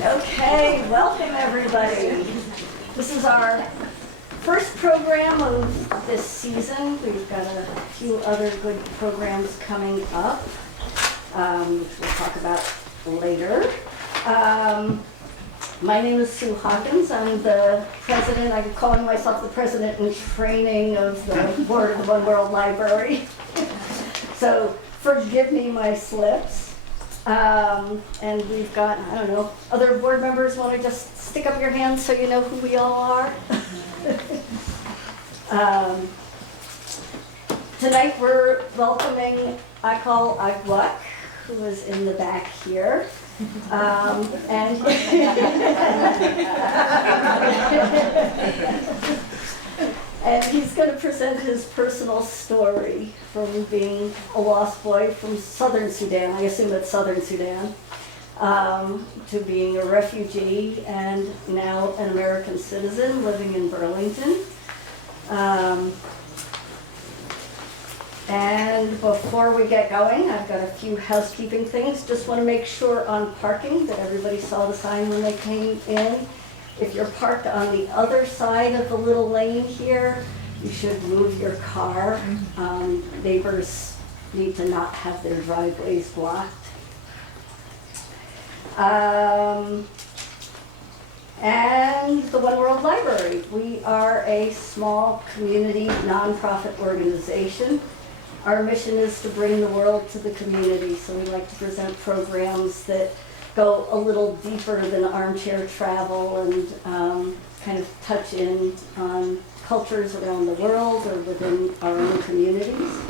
Okay, welcome everybody. This is our first program of this season. We've got a few other good programs coming up, which we'll talk about later. My name is Sue Hawkins. I'm the president. I'm calling myself the president in training of the board of the One World Library. So forgive me my slips. And we've got, I don't know, other board members want to just stick up your hands so you know who we all are. Tonight we're welcoming Akol Aguck, who is in the back here. And he's going to present his personal story from being a lost boy from southern Sudan, I assume it's southern Sudan, to being a refugee and now an American citizen living in Burlington. And before we get going, I've got a few housekeeping things. Just want to make sure on parking that everybody saw the sign when they came in. If you're parked on the other side of the little lane here, you should move your car. Neighbors need to not have their driveways blocked. And the One World Library. We are a small community nonprofit organization. Our mission is to bring the world to the community, so we like to present programs that go a little deeper than armchair travel and kind of touch in on cultures around the world or within our own communities.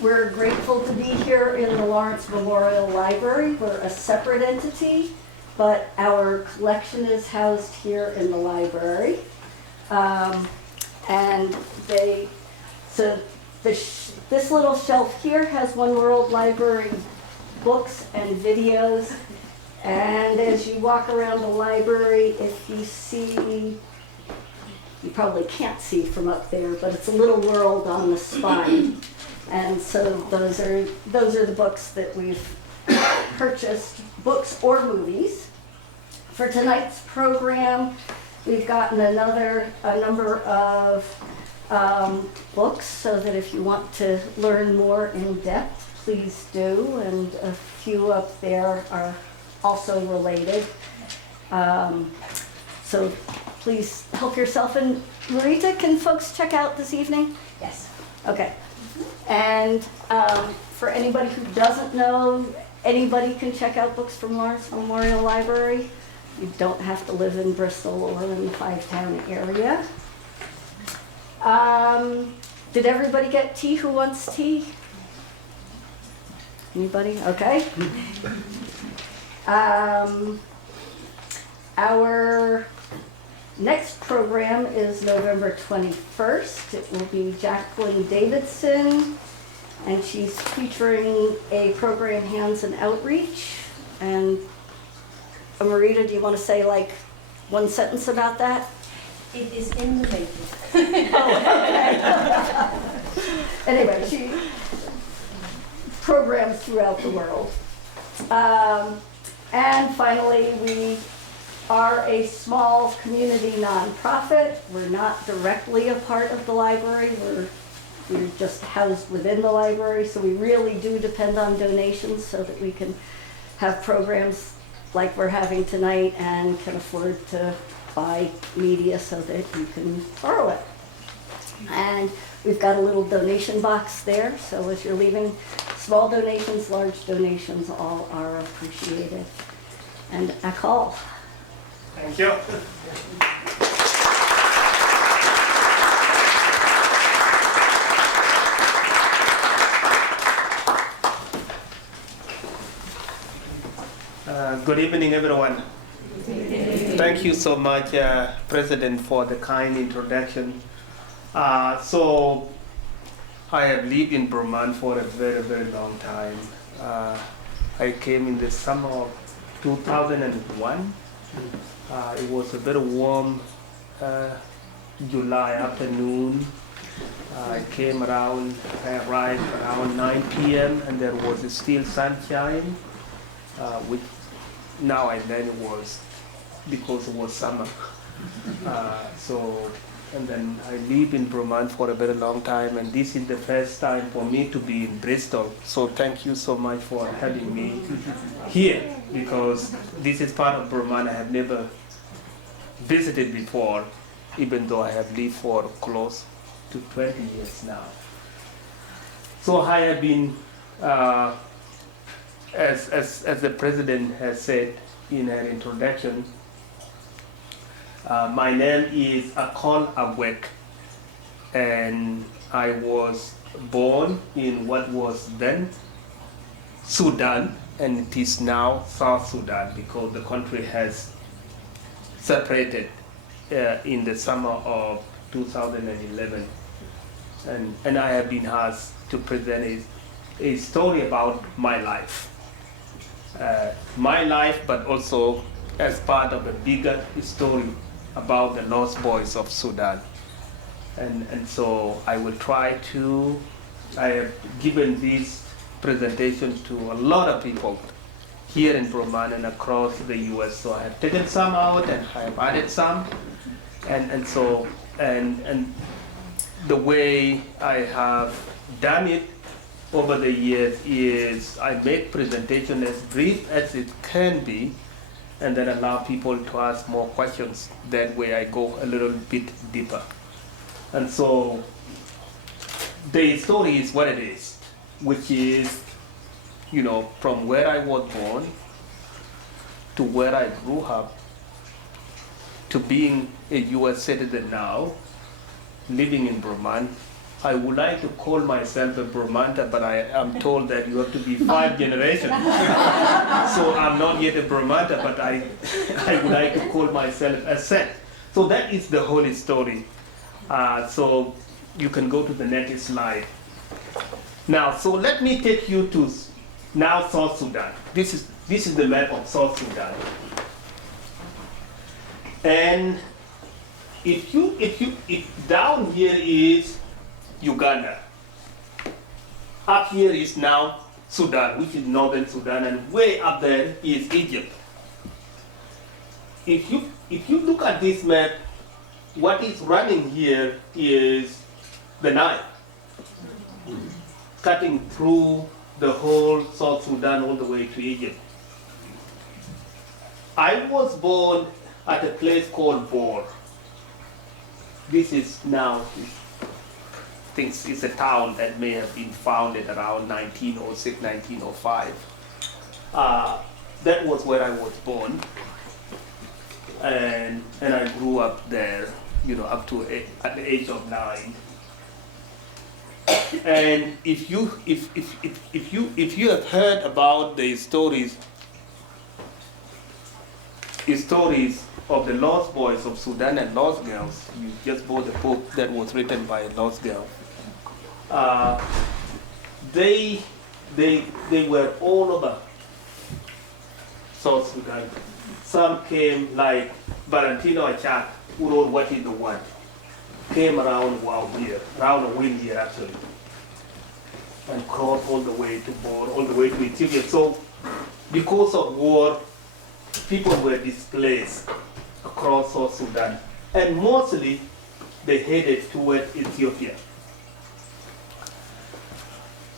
We're grateful to be here in the Lawrence Memorial Library. We're a separate entity, but our collection is housed here in the library. This little shelf here has One World Library books and videos, and as you walk around the library, if you see, you probably can't see from up there, but it's a little world on the spine, and so those are the books that we've purchased, books or movies. For tonight's program, we've gotten a number of books, so that if you want to learn more in depth, please do, and a few up there are also related. So please help yourself. And Marita, can folks check out this evening? Yes. Okay. And for anybody who doesn't know, anybody can check out books from Lawrence Memorial Library. You don't have to live in Bristol or in the Five-Town area. Did everybody get tea? Who wants tea? Anybody? Okay. Our next program is November 21st. It will be Jacqueline Davidson, and she's featuring a program, Hands and Outreach. And Marita, do you want to say like one sentence about that? It is in the making. Oh, okay. Anyway, she programs throughout the world. And finally, we are a small community nonprofit. We're not directly a part of the library. We're just housed within the library, so we really do depend on donations so that we can have programs like we're having tonight and can afford to buy media so that you can borrow it. And we've got a little donation box there, so as you're leaving, small donations, large donations, all are appreciated. And Akol. Thank you. Good evening, everyone. Thank you so much, President, for the kind introduction. So I have lived in Vermont for a very, very long time. I came in the summer of 2001. It was a very warm July afternoon. I arrived around 9 p.m. and there was still sunshine, which now and then it was because it was summer. And then I lived in Bromant for a very long time, and this is the first time for me to be in Bristol. So thank you so much for having me here, because this is part of Bromant I have never visited before, even though I have lived for close to 20 years now. So I have been, as the president has said in her introduction, my name is Akol Aguck, and I was born in what was then Sudan, and it is now South Sudan, because the country has separated in the summer of 2011. And I have been asked to present a story about my life. But also as part of a bigger story about the lost boys of Sudan. And so I will try to, I have given this presentation to a lot of people here in Bromant and across the US. So I have taken some out and I have added some. And the way I have done it over the years is I make presentation as brief as it can be, and then allow people to ask more questions. That way I go a little bit deeper. And so the story is what it is, which is, from where I was born to where I grew up to being a US citizen now, living in Bromant. I would like to call myself a Bromanter, but I am told that you have to be 5 generations. So I'm not yet a Bromanter, but I would like to call myself a Set. So that is the whole story. So you can go to the next slide. Now, so let me take you to now South Sudan. This is the map of South Sudan. And if down here is Uganda. Up here is now Sudan, which is northern Sudan, and way up there is Egypt. If you look at this map, what is running here is the Nile, cutting through the whole South Sudan all the way to Egypt. I was born at a place called Bor. This is now, it's a town that may have been founded around 1906, 1905. That was where I was born, and I grew up there, up to at the age of 9. And if you have heard about the stories of the lost boys of Sudan and lost girls, you just bought a book that was written by a lost girl. They were all over South Sudan. Some came, like Valentino Achak, who wrote What is the One, came around around a wheel here actually, and crossed all the way to Bor, all the way to Ethiopia. So because of war, people were displaced across South Sudan, and mostly they headed toward Ethiopia.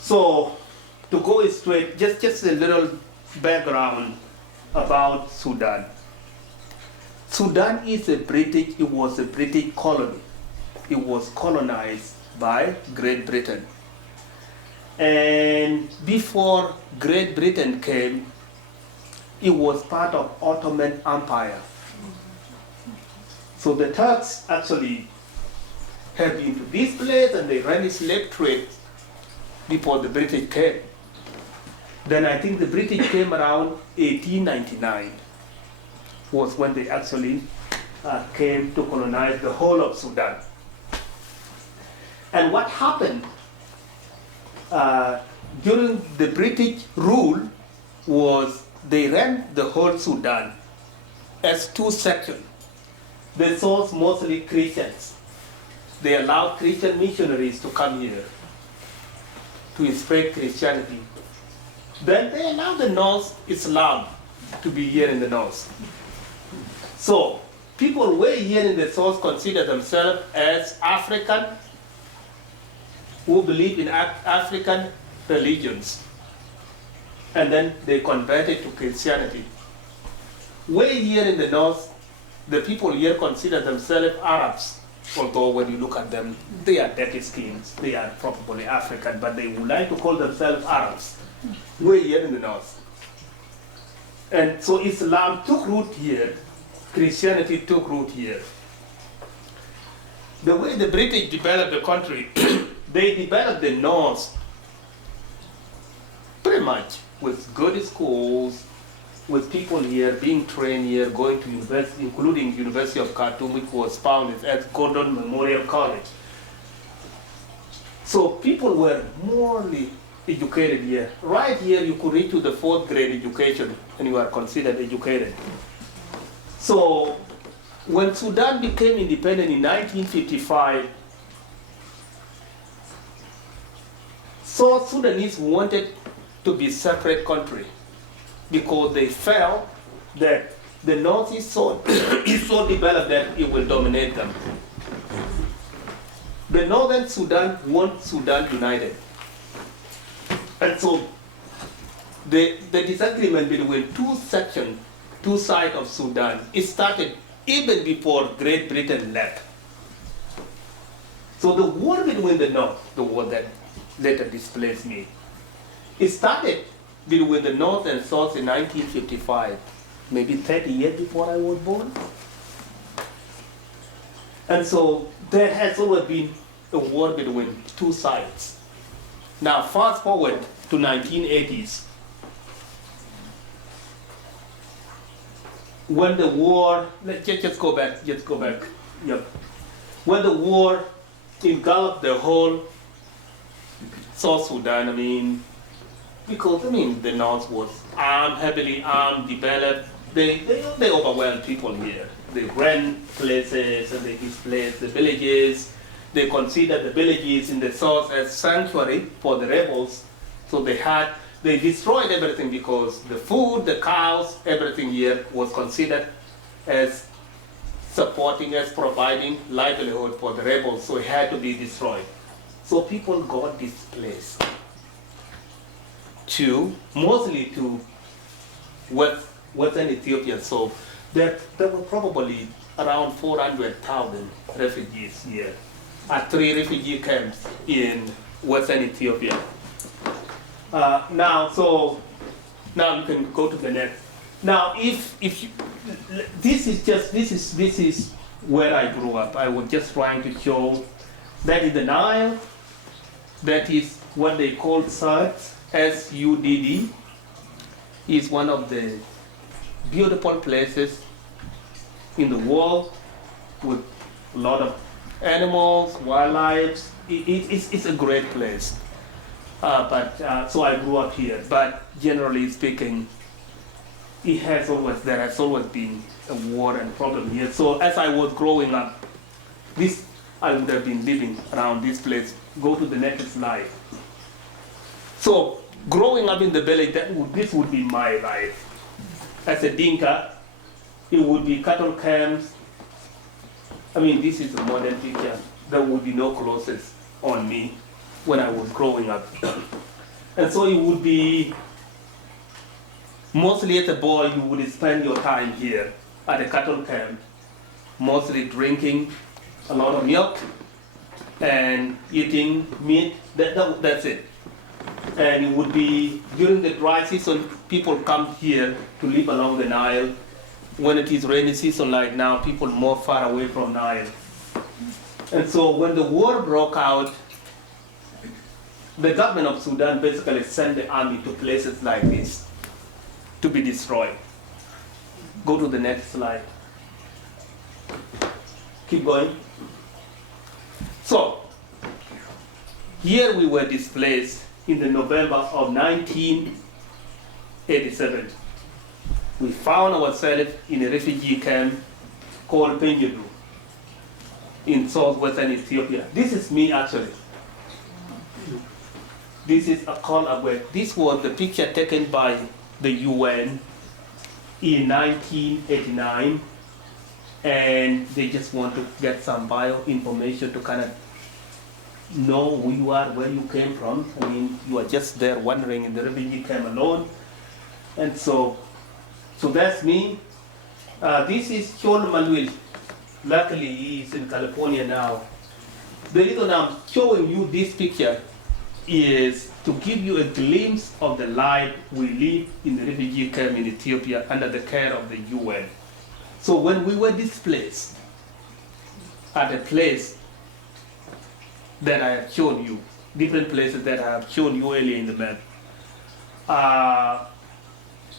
So, to go straight, just a little background about Sudan. Sudan was a British colony. It was colonized by Great Britain. And before Great Britain came, it was part of Ottoman Empire. So the Turks actually had been to this place and they ran a slave trade before the British came. Then I think the British came around 1899, was when they actually came to colonize the whole of Sudan. And what happened during the British rule was they ran the whole Sudan as 2 sections. They sourced mostly Christians. They allowed Christian missionaries to come here to spread Christianity. Then they allowed the North Islam, to be here in the north. So people way here in the south consider themselves as African, who believe in African religions. And then they converted to Christianity. Way here in the north, the people here consider themselves Arabs. Although when you look at them, they are dark skins. They are probably African, but they would like to call themselves Arabs. Way here in the north. And so Islam took root here. Christianity took root here. The way the British developed the country, they developed the north pretty much with good schools, with people here being trained here, going to university, including University of Khartoum, which was founded as Gordon Memorial College. So people were morally educated here. Right here, you could reach to the 4th grade education, and you are considered educated. So when Sudan became independent in 1955, South Sudanese wanted to be a separate country because they felt that the North is so, is so developed that it will dominate them. The Northern Sudan wants Sudan united. And so the disagreement between two sections, two sides of Sudan, it started even before Great Britain left. So the war between the North, the war that later displaced me, it started between the North and South in 1955, maybe 30 years before I was born. And so there has always been a war between two sides. Now fast forward to 1980s. When the war, let's just go back. Yep. When the war engulfed the whole South Sudan, because the North was armed, heavily armed, developed. They overwhelmed people here. They ran places and they displaced the villages. They considered the villages in the South as sanctuary for the rebels. So they destroyed everything because the food, the cows, everything here was considered as supporting, as providing livelihood for the rebels. So it had to be destroyed. So people got displaced mostly to Western Ethiopia. So there were probably around 400,000 refugees here at 3 refugee camps in Western Ethiopia. Now you can go to the next. Now, this is where I grew up. I was just trying to show that is the Nile. That is what they call SUDD. SUDD is one of the beautiful places in the world with a lot of animals, wildlife. It's a great place. So I grew up here. But generally speaking, there has always been a war and problem here. So as I was growing up, I would have been living around this place. Go to the next slide. So growing up in the village, this would be my life. As a Dinka, it would be cattle camps. This is a modern picture. There would be no clothes on me when I was growing up. And so it would be, mostly as a boy, you would spend your time here at a cattle camp, mostly drinking a lot of milk and eating meat. That's it. And it would be during the dry season, people come here to live along the Nile. When it is rainy season like now, people more far away from Nile. And so when the war broke out, the government of Sudan basically sent the army to places like this to be destroyed. Go to the next slide. Keep going. So here we were displaced in the November of 1987. We found ourselves in a refugee camp called Penjedu in southwestern Ethiopia. This is me actually. This is Akol Aguck. This was the picture taken by the UN in 1989, and they just want to get some bio information to kind of know who you are, where you came from. I mean, you are just there wandering in the refugee camp alone. And so that's me. This is Chol Manuel. Luckily, he is in California now. The reason I'm showing you this picture is to give you a glimpse of the life we live in the refugee camp in Ethiopia under the care of the UN. So when we were displaced at a place that I have shown you, different places that I have shown you earlier in the map,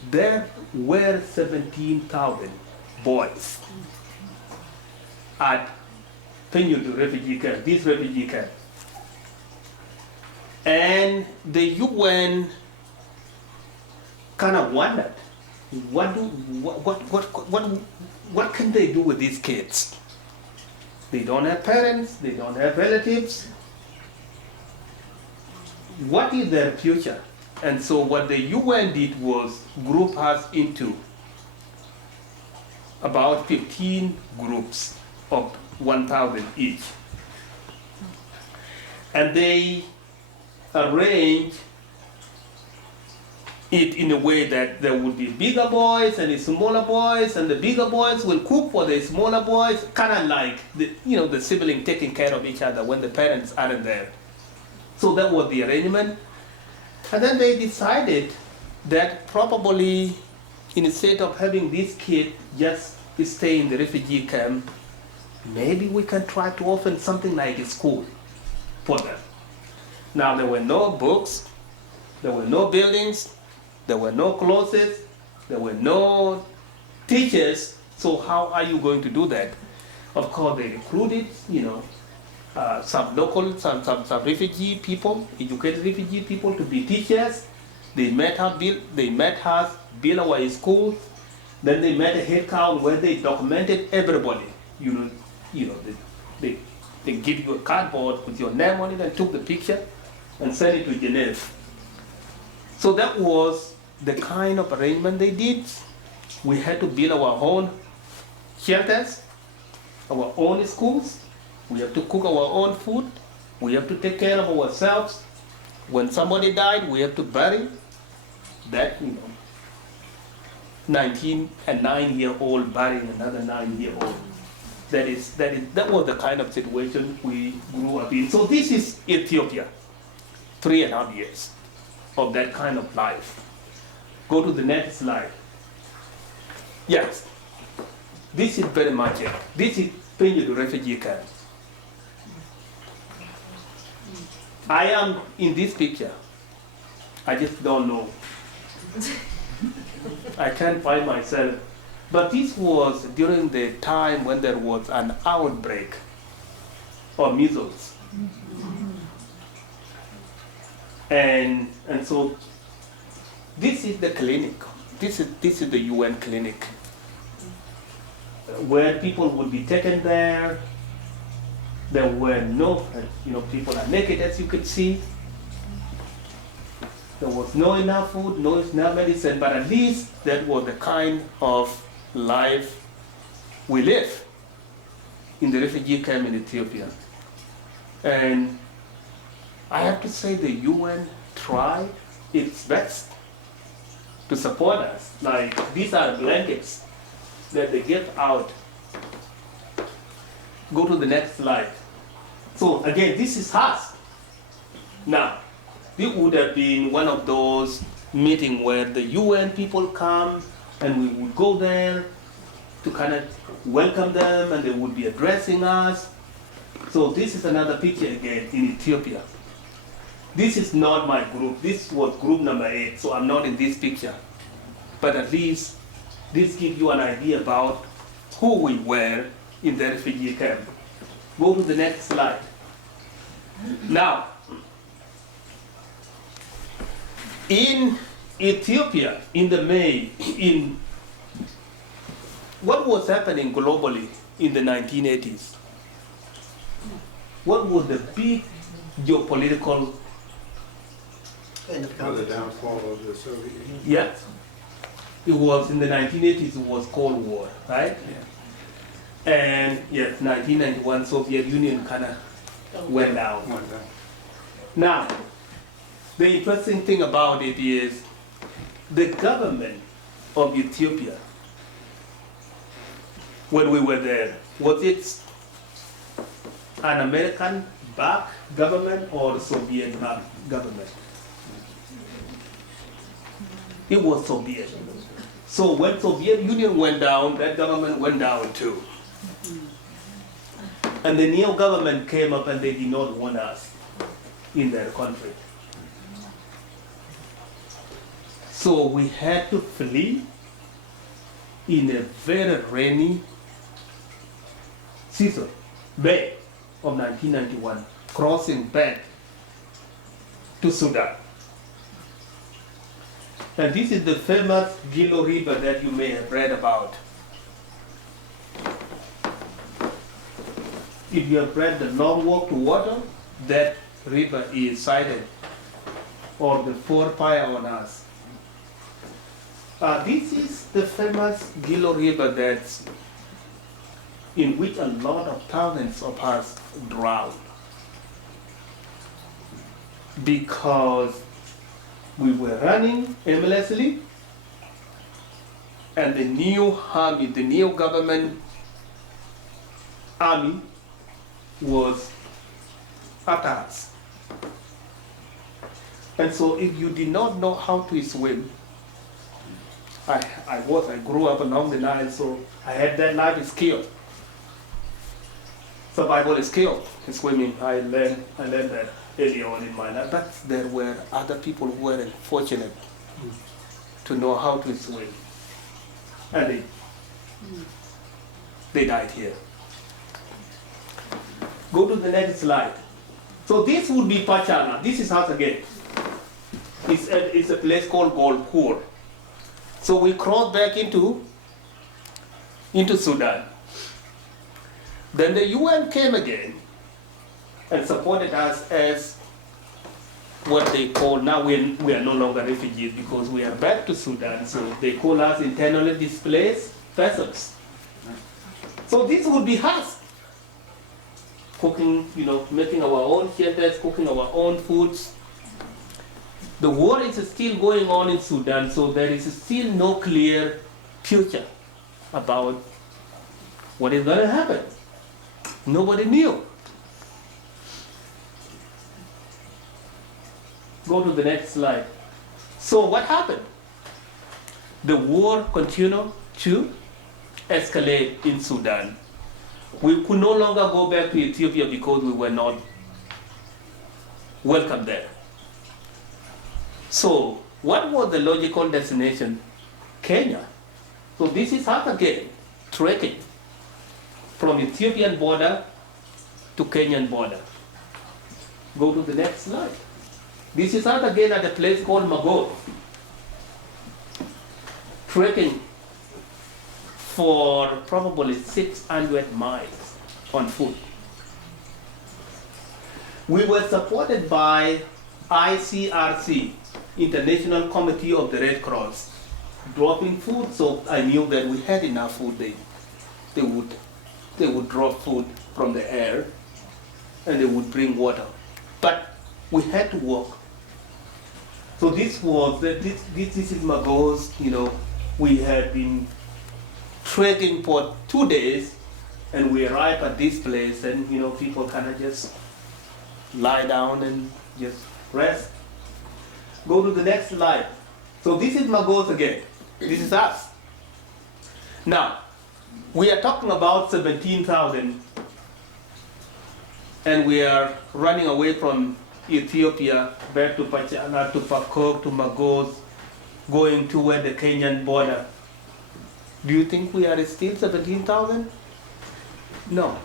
there were 17,000 boys at Penyudu refugee camp, this refugee camp. And the UN kind of wondered, what can they do with these kids? They don't have parents, they don't have relatives. What is their future? And so what the UN did was group us into about 15 groups of 1,000 each. And they arranged it in a way that there would be bigger boys and the smaller boys, and the bigger boys will cook for the smaller boys, kind of like the sibling taking care of each other when the parents aren't there. So that was the arrangement. And then they decided that probably instead of having this kid just stay in the refugee camp, maybe we can try to open something like a school for them. Now there were no books, there were no buildings, there were no clothes, there were no teachers, so how are you going to do that? Of course they recruited, some local, some refugee people, educated refugee people to be teachers. They met us build our school. Then they met a head count where they documented everybody. They give you a cardboard with your name on it and took the picture and sent it to Geneva. So that was the kind of arrangement they did. We had to build our own shelters, our own schools. We have to cook our own food. We have to take care of ourselves. When somebody died, we have to bury that, 9-year-old burying another 9-year-old. That was the kind of situation we grew up in. So this is Ethiopia, 3.5 years of that kind of life. Go to the next slide. Yes, this is very much it. This is Penyudu refugee camp. I am in this picture. I just don't know. I can't find myself. But this was during the time when there was an outbreak of measles. And so this is the clinic. This is the UN clinic where people would be taken there. There were no, people are naked, as you could see. There was no enough food, no enough medicine, but at least that was the kind of life we live in the refugee camp in Ethiopia. And I have to say the UN tried its best to support us. Like, these are blankets that they give out. Go to the next slide. So again, this is us. Now, it would have been one of those meetings where the UN people come and we would go there to kind of welcome them, and they would be addressing us. So this is another picture again in Ethiopia. This is not my group. This was group number 8, so I'm not in this picture. But at least this gives you an idea about who we were in the refugee camp. Go to the next slide. Now, in Ethiopia, in what was happening globally in the 1980s? What was the big geopolitical? The downfall of the Soviet Union. Yeah. It was in the 1980s, it was Cold War, right? Yeah. And yes, 1991, Soviet Union kind of went down. Went down. Now, the interesting thing about it is the government of Ethiopia, when we were there, was it an American-backed government or Soviet-backed government? It was Soviet. So when Soviet Union went down, that government went down too. And the new government came up and they did not want us in their country. So we had to flee in a very rainy season, May of 1991, crossing back to Sudan. And this is the famous Gilo River that you may have read about. If you have read The Long Walk to Water, that river is cited, or the Four Fire on Us. This is the famous Gilo River that's in which a lot of thousands of us drowned because we were running aimlessly, and the new army, the new government army was after us. And so if you did not know how to swim, I grew up along the Nile, so I had that life skill. Survival skill in swimming. I learned that early on in my life. But there were other people who were fortunate to know how to swim. And they died here. Go to the next slide. So this would be Pachana. This is us again. It's a place called Golpur. So we crossed back into Sudan. Then the UN came again and supported us as what they call, now we are no longer refugees because we are back to Sudan, so they call us internally displaced persons. So this would be us. Cooking, making our own shelters, cooking our own foods. The war is still going on in Sudan, so there is still no clear future about what is going to happen. Nobody knew. Go to the next slide. So what happened? The war continued to escalate in Sudan. We could no longer go back to Ethiopia because we were not welcome there. So what was the logical destination? Kenya. So this is us again, trekking from Ethiopian border to Kenyan border. Go to the next slide. This is us again at a place called Magog, trekking for probably 600 miles on foot. We were supported by ICRC, International Committee of the Red Cross, dropping food, so I knew that we had enough food. They would drop food from the air and they would bring water. But we had to walk. So this is Magos, we had been trekking for 2 days and we arrived at this place and people kind of just lie down and just rest. Go to the next slide. So this is Magos again. This is us. Now, we are talking about 17,000 and we are running away from Ethiopia back to Pachana, to Pakok, to Magos, going toward the Kenyan border. Do you think we are still 17,000? No.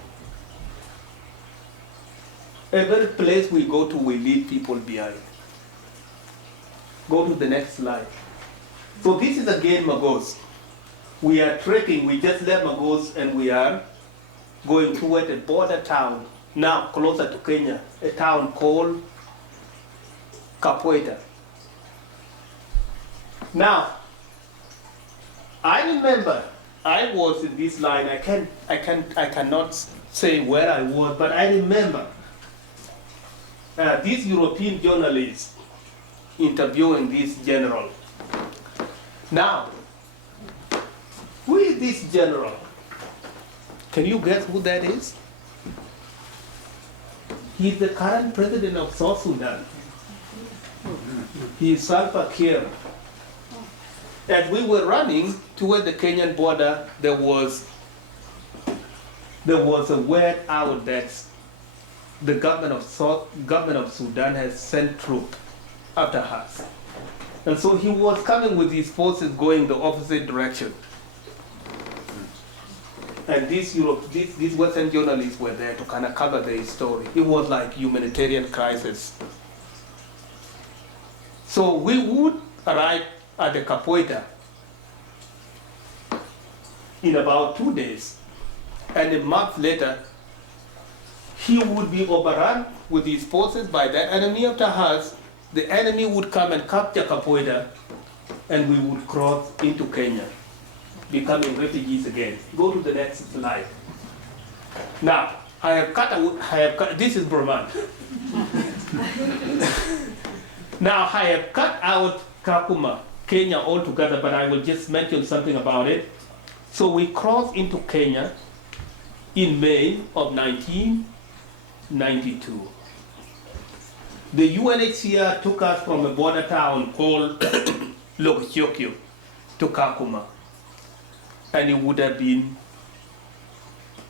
Every place we go to, we leave people behind. Go to the next slide. So this is again Magos. We are trekking, we just left Magos and we are going toward a border town, now closer to Kenya, a town called Kapweta. Now, I remember I was in this line. I cannot say where I was, but I remember these European journalists interviewing this general. Now, who is this general? Can you guess who that is? He's the current president of South Sudan. He is Salva Kiir. As we were running toward the Kenyan border, there was a word out that the government of Sudan has sent troops after us. And so he was coming with his forces going the opposite direction. And these Western journalists were there to kind of cover the story. It was like humanitarian crisis. So we would arrive at the Capoeira in about 2 days. And a month later, he would be overrun with his forces by the enemy after us. The enemy would come and capture Capoeira, and we would cross into Kenya, becoming refugees again. Go to the next slide. Now, I have cut, this is Burman. Now, I have cut out Kakuma, Kenya altogether, but I will just mention something about it. So we crossed into Kenya in May of 1992. The UNHCR took us from a border town called Lokichokyo to Kakuma. And it would have been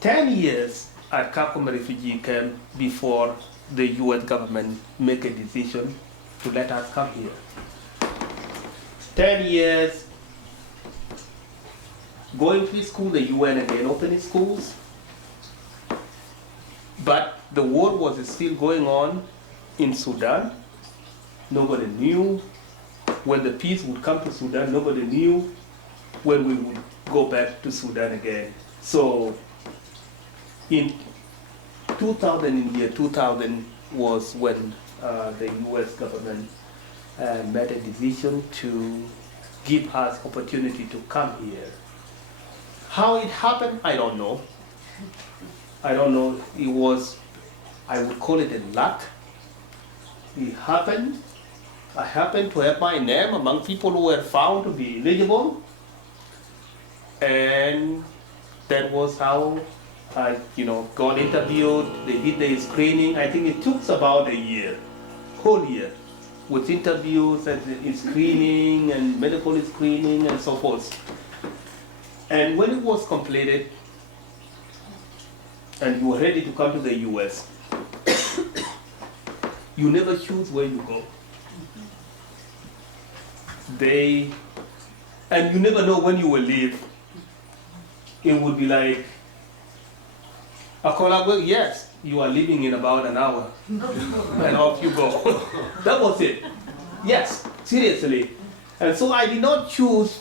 10 years at Kakuma refugee camp before the US government make a decision to let us come here. 10 years going to school, the UN again opening schools. But the war was still going on in Sudan. Nobody knew when the peace would come to Sudan. Nobody knew when we would go back to Sudan again. So in 2000, in year 2000 was when the US government made a decision to give us opportunity to come here. How it happened, I don't know. I don't know. It was, I would call it a luck. It happened. I happened to have my name among people who were found to be eligible. And that was how I, got interviewed. They did the screening. I think it took about a year, whole year, with interviews and screening and medical screening and so forth. And when it was completed, and you were ready to come to the US, you never choose where you go. And you never know when you will leave. It would be like, Akol, yes, you are leaving in about an hour. And off you go. That was it. Yes, seriously. And so I did not choose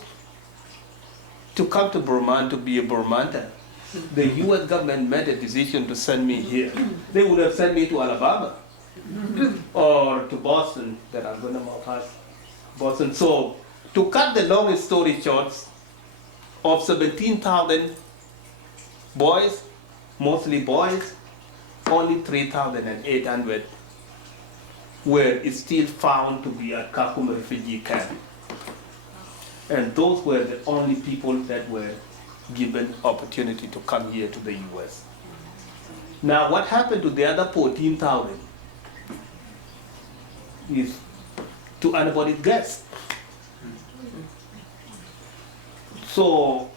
to come to Burma to be a Burmanta. The US government made a decision to send me here. They would have sent me to Alabama or to Boston, that I'm going to pass Boston. So to cut the long story short, of 17,000 boys, mostly boys, only 3,800 were still found to be at Kakuma refugee camp. And those were the only people that were given opportunity to come here to the US. Now what happened to the other 14,000 is to anybody's guess. So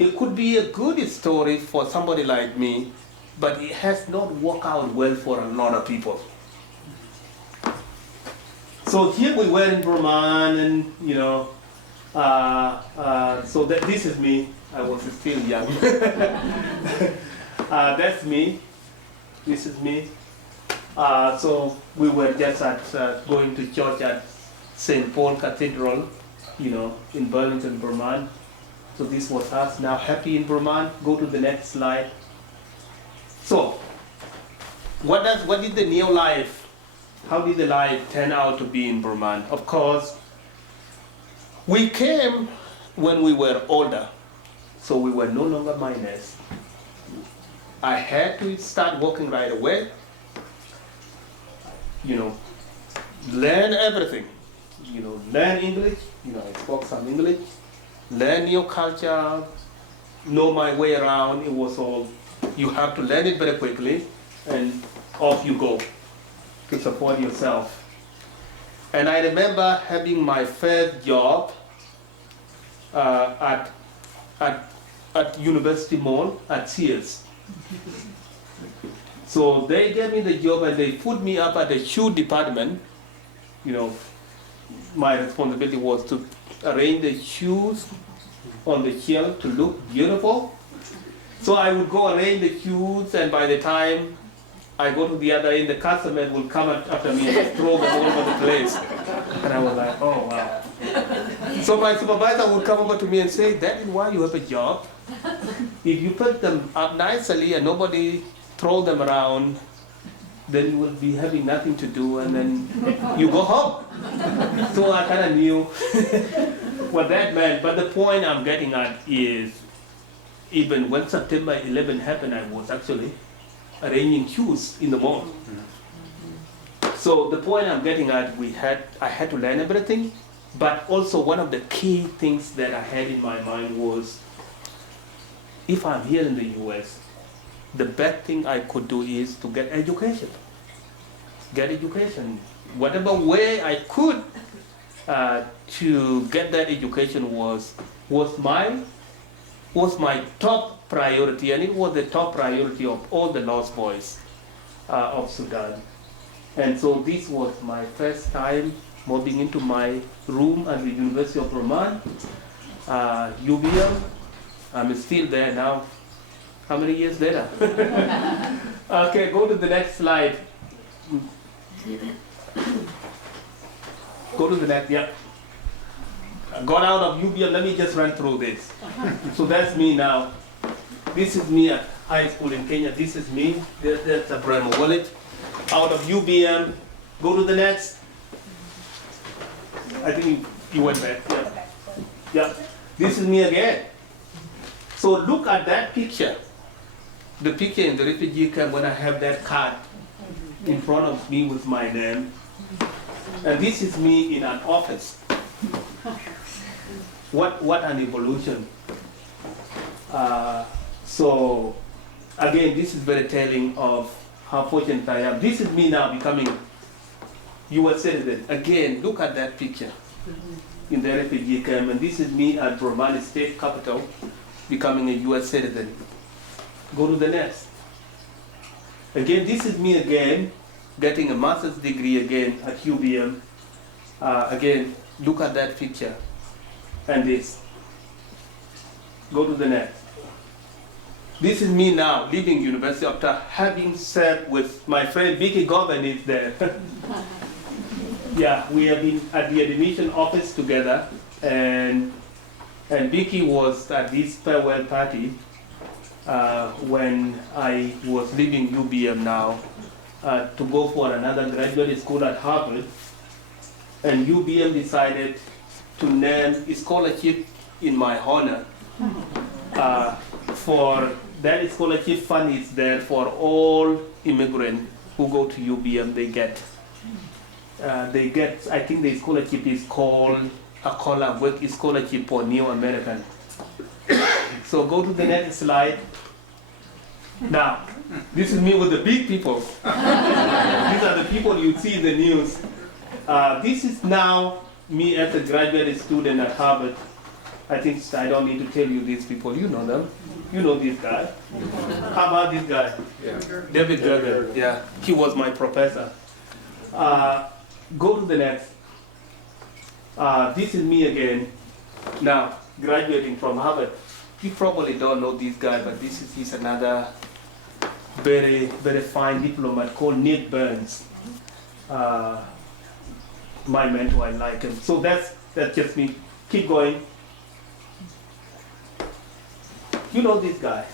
it could be a good story for somebody like me, but it has not worked out well for a lot of people. So here we were in Burma, and so this is me. I was still young. That's me. This is me. So we were just going to church at St. Paul Cathedral, in Burlington, Burma. So this was us. Now happy in Burma. Go to the next slide. So, what is the new life? How did the life turn out to be in Burma? Of course, we came when we were older, so we were no longer minors, I had to start working right away, learn everything, learn English, I spoke some English, learn your culture, know my way around. It was all, you have to learn it very quickly, and off you go to support yourself. And I remember having my first job at University Mall at Sears. So they gave me the job and they put me up at the shoe department. My responsibility was to arrange the shoes on the shelf to look beautiful. So I would go arrange the shoes, and by the time I go to the other end, the customer will come after me and just throw them all over the place. And I was like, oh wow. So my supervisor would come over to me and say, that is why you have a job. If you put them up nicely and nobody throw them around, then you will be having nothing to do, and then you go home. So I kind of knew what that meant. But the point I'm getting at is, even when September 11 happened, I was actually arranging shoes in the mall. So the point I'm getting at, I had to learn everything, but also one of the key things that I had in my mind was, if I'm here in the US, the best thing I could do is to get education. Get education. Whatever way I could to get that education was my top priority, and it was the top priority of all the lost boys of Sudan. And so this was my first time moving into my room at the University of Vermont, UVM. I'm still there now. How many years later? Okay, go to the next slide. Go to the next, yeah. Got out of UVM, let me just run through this. So that's me now. This is me at high school in Kenya. This is me. That's a Brahma wallet. Out of UVM, go to the next. I think you went back, yeah. Yeah, this is me again. So look at that picture. The picture in the refugee camp when I have that card in front of me with my name. And this is me in an office. What an evolution. So again, this is very telling of how fortunate I am. This is me now becoming US citizen. Again, look at that picture in the refugee camp. And this is me at Bromali State Capital becoming a US citizen. Go to the next. Again, this is me again, getting a master's degree again at UVM. Again, look at that picture and this. Go to the next. This is me now leaving university after having served with my friend Vicky Govan is there. Yeah, we have been at the admission office together, and Vicky was at this farewell party when I was leaving UVM now to go for another graduate school at Harvard, and UVM decided to name a scholarship in my honor. For that scholarship fund is there for all immigrants who go to UVM. They get, I think the scholarship is called Akol Aguck scholarship for New American. So go to the next slide. Now, this is me with the big people. These are the people you see in the news. This is now me as a graduate student at Harvard. I think I don't need to tell you these people. You know them. You know this guy. How about this guy? Yeah. David Gerger. Yeah, he was my professor. Go to the next. This is me again. Now, graduating from Harvard. You probably don't know this guy, but he's another very, very fine diplomat called Nick Burns. My mentor, I like him. So that's just me. Keep going. You know this guy.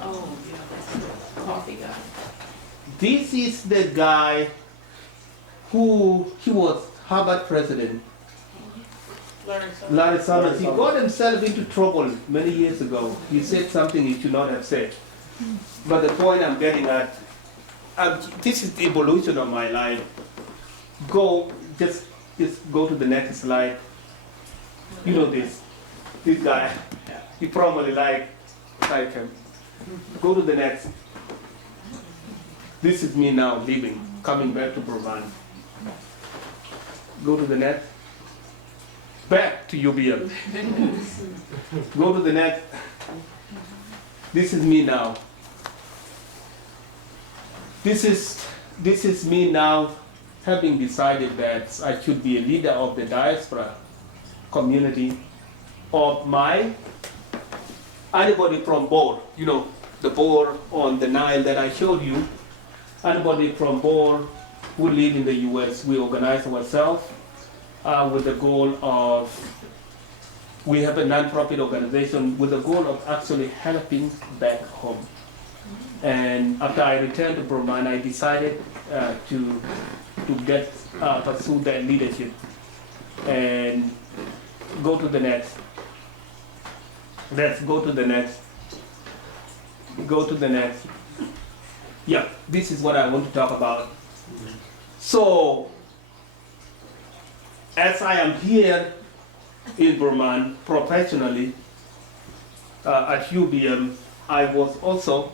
Oh, yeah, that's the coffee guy. This is the guy who he was Harvard president Larry Summers, he got himself into trouble many years ago. He said something he should not have said. But the point I'm getting at, this is the evolution of my life. Just go to the next slide. You know this guy, you probably like him. Go to the next. This is me now leaving, coming back to Burman. Go to the next. Back to UBM. Go to the next. This is me now. This is me now, having decided that I should be a leader of the diaspora community of anybody from Bor, the Bor on the Nile that I showed you, anybody from Bor who live in the US, we organize ourselves with the goal of, we have a non-profit organization with the goal of actually helping back home. And after I returned to Burman, I decided to pursue that leadership. And go to the next. Let's go to the next. Go to the next. Yeah, this is what I want to talk about. So, as I am here in Burman professionally at UBM, I was also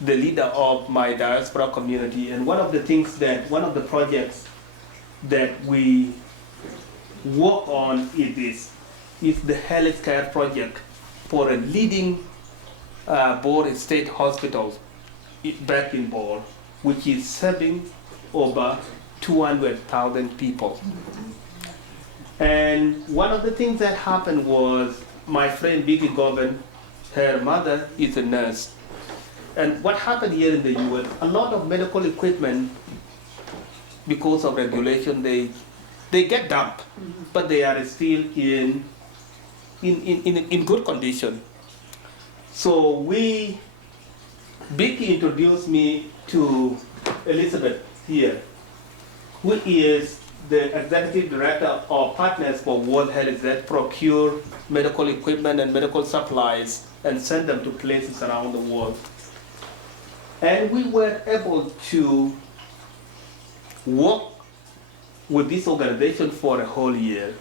the leader of my diaspora community. And one of the projects that we work on is the health care project for a leading Bor State Hospital back in Bor, which is serving over 200,000 people. And one of the things that happened was my friend Vicky Govan, her mother is a nurse. And what happened here in the US, a lot of medical equipment, because of regulation, they get dumped, but they are still in good condition. So Vicky introduced me to Elizabeth here, who is the executive director of Partners for World Health that procure medical equipment and medical supplies and send them to places around the world. And we were able to work with this organization for a whole year.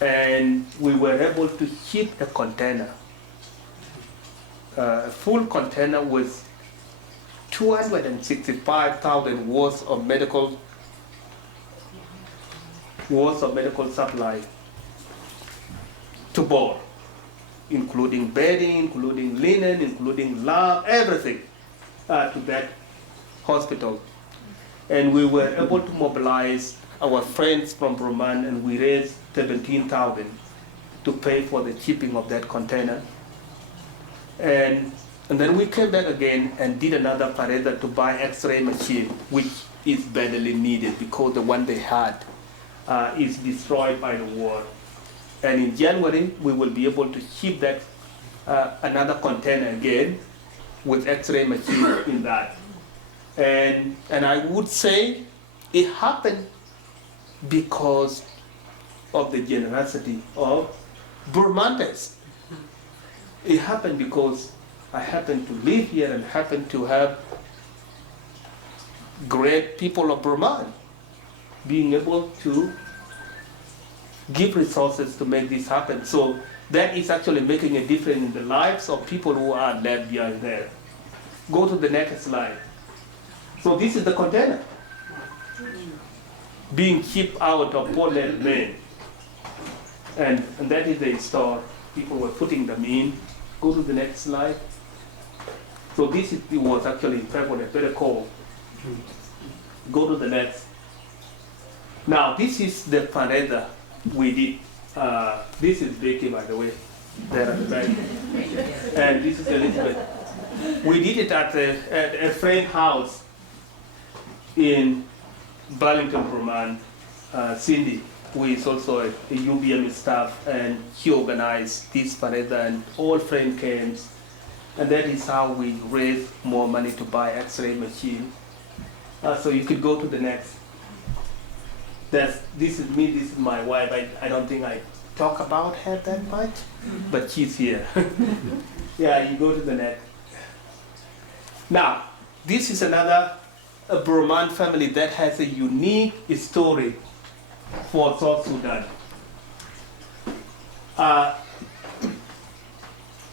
And we were able to ship a container, a full container with 265,000 worth of medical supply to Bor, including bedding, including linen, including lab, everything to that hospital. And we were able to mobilize our friends from Burman, and we raised 17,000 to pay for the shipping of that container. And then we came back again and did another parade to buy X-ray machine, which is badly needed because the one they had is destroyed by the war. And in January, we will be able to ship that another container again with X-ray machine in that. And I would say it happened because of the generosity of Burmanders. It happened because I happened to live here and happened to have great people of Burman being able to give resources to make this happen. So that is actually making a difference in the lives of people who are left behind there. Go to the next slide. So this is the container being shipped out of Portland, Maine. And that is the store. People were putting them in. Go to the next slide. So it was actually in February, very cold. Go to the next. Now this is the fundraiser we did. This is Becky, by the way, there at the back. And this is Elizabeth. We did it at a friend's house in Burlington, Vermont. Cindy, who is also a UBM staff, and she organized this fundraiser, and all friends came. And that is how we raised more money to buy X-ray machine. So you could go to the next. This is me, this is my wife. I don't think I talk about her that much, but she's here. Yeah, you go to the next. Now, this is a Burman family that has a unique story for South Sudan.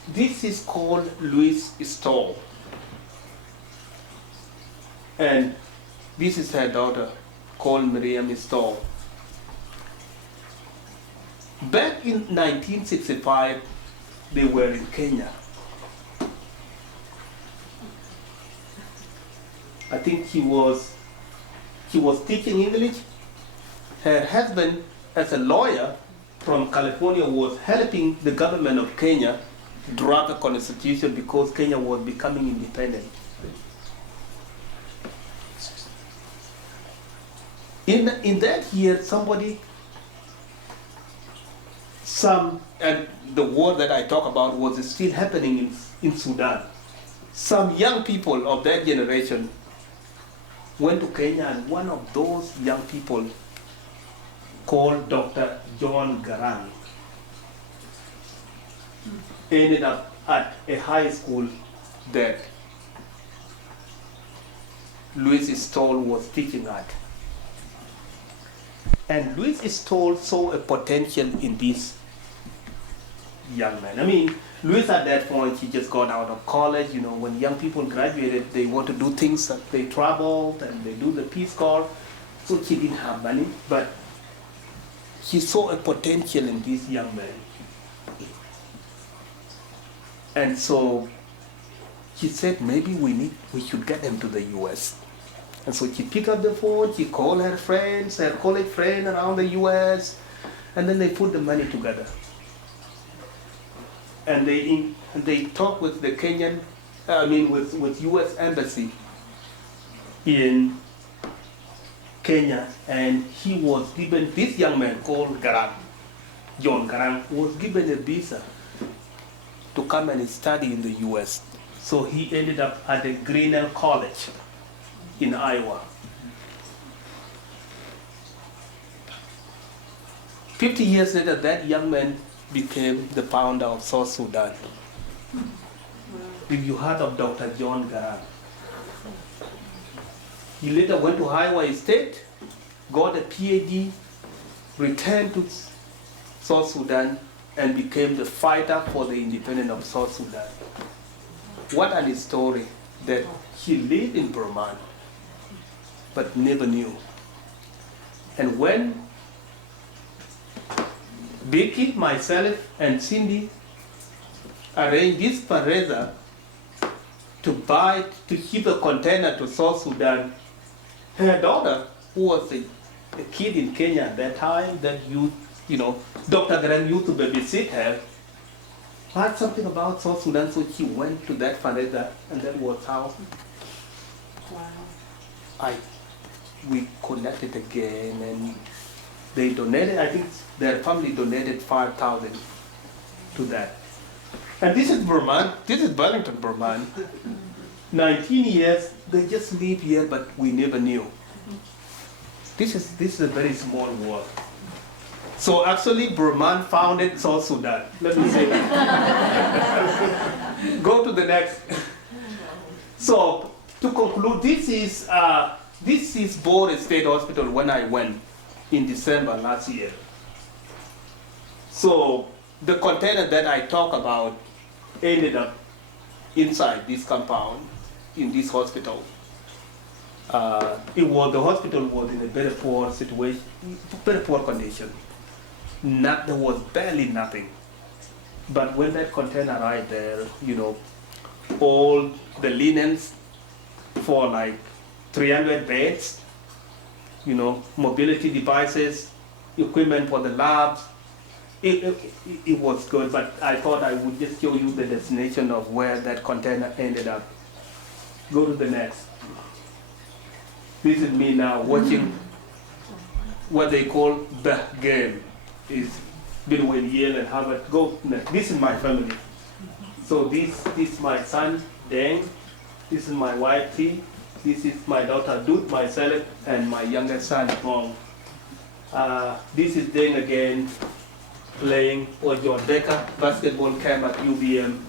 This is called Louis Stoll. And this is her daughter, called Miriam Stoll. Back in 1965, they were in Kenya. I think he was teaching English. Her husband, as a lawyer from California, was helping the government of Kenya draft a constitution because Kenya was becoming independent. In that year, and the war that I talk about was still happening in Sudan. Some young people of that generation went to Kenya, and one of those young people called Dr. John Garang ended up at a high school that Louis Stoll was teaching at. And Louis Stoll saw a potential in this young man. I mean, Louis at that point, he just got out of college. You know, when young people graduated, they want to do things. They traveled and they do the Peace Corps. So he didn't have money, but he saw a potential in this young man. And so he said, maybe we should get him to the US. And so she picked up the phone, she called her friends, her college friend around the US, and then they put the money together. And they talked with the with US Embassy in Kenya, and he was given, this young man called Garang, John Garang, was given a visa to come and study in the US. So he ended up at the Grinnell College in Iowa. 50 years later, that young man became the founder of South Sudan. If you heard of Dr. John Garang, he later went to Iowa State, got a PhD, returned to South Sudan, and became the fighter for the independence of South Sudan. What a story that he lived in Burma, but never knew. And when Becky, myself, and Cindy arranged this fundraiser to ship a container to South Sudan, her daughter, who was a kid in Kenya at that time, that Dr. Garang used to babysit her, heard something about South Sudan, so she went to that fundraiser, and that was how we connected again, and they donated, I think their family donated 5,000 to that. And this is Burma, this is Burlington, Burma. 19 years, they just live here, but we never knew. This is a very small world. So actually, Burma founded South Sudan. Let me say that. Go to the next. So to conclude, this is Bor State Hospital when I went in December last year. So the container that I talk about ended up inside this compound in this hospital. The hospital was in a very poor situation, very poor condition. There was barely nothing. But when that container arrived there, all the linens for like 300 beds, mobility devices, equipment for the labs. It was good, but I thought I would just show you the destination of where that container ended up. Go to the next. This is me now watching what they call the game. It's between Yale and Harvard. Go next. This is my family. So this is my son, Deng. This is my wife, T. This is my daughter, Dut, myself, and my youngest son, Mom. This is Ding again, playing for John Decker basketball camp at UBM.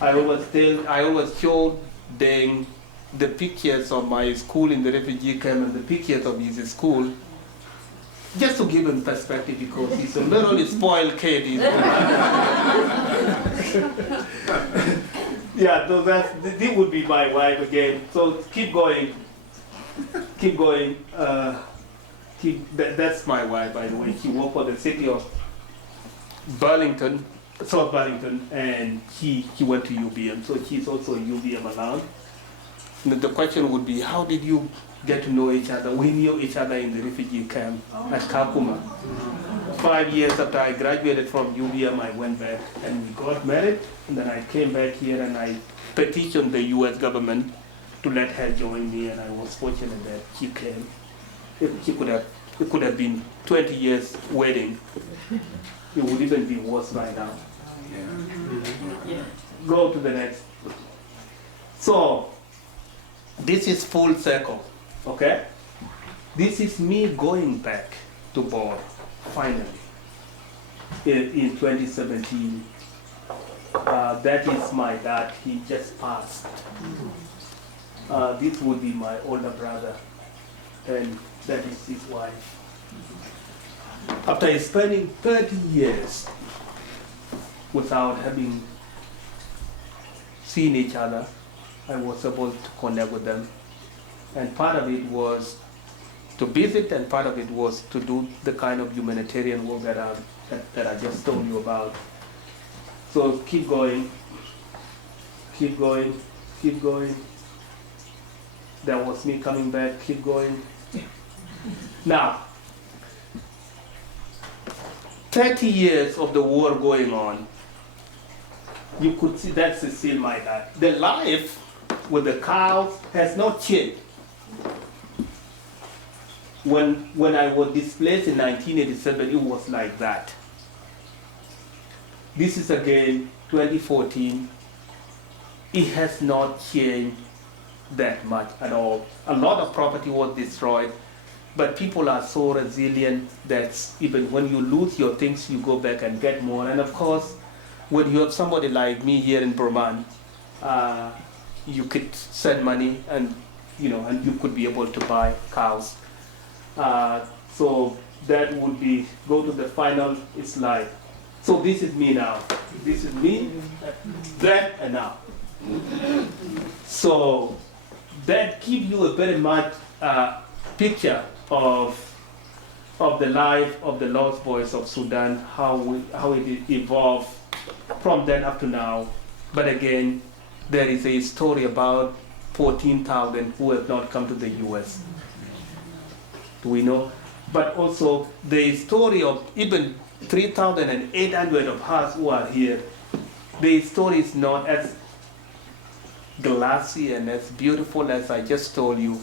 I always show Ding the pictures of my school in the refugee camp and the pictures of his school, just to give him perspective, because he's a little spoiled kid. Yeah, so this would be my wife again. So keep going. That's my wife, by the way. She worked for the city of Burlington, South Burlington, and she went to UBM. So she's also a UBM alum. The question would be, how did you get to know each other? We knew each other in the refugee camp at Kakuma. 5 years after I graduated from UBM, I went back and we got married. And then I came back here and I petitioned the US government to let her join me, and I was fortunate that she came. It could have been 20 years waiting. It would even be worse right now. Yeah. Go to the next. So, this is full circle, okay? This is me going back to board, finally, in 2017. That is my dad, he just passed. This would be my older brother, and that is his wife. After spending 30 years without having seen each other, I was able to connect with them. And part of it was to visit, and part of it was to do the kind of humanitarian work that I just told you about. So keep going, keep going, keep going. That was me coming back, keep going. Now, 30 years of the war going on, you could see that's still my dad. The life with the cows has not changed. When I was displaced in 1987, it was like that. This is again 2014. It has not changed that much at all. A lot of property was destroyed, but people are so resilient that even when you lose your things, you go back and get more. And of course, when you have somebody like me here in Burman, you could send money, and and you could be able to buy cows. So that would be, go to the final slide. So this is me now. This is me, then and now. So that gives you a very much picture of the life of the Lost Boys of Sudan, how it evolved from then up to now. But again, there is a story about 14,000 who have not come to the US. Do we know? But also the story of even 3,800 of us who are here. The story is not as glassy and as beautiful as I just told you.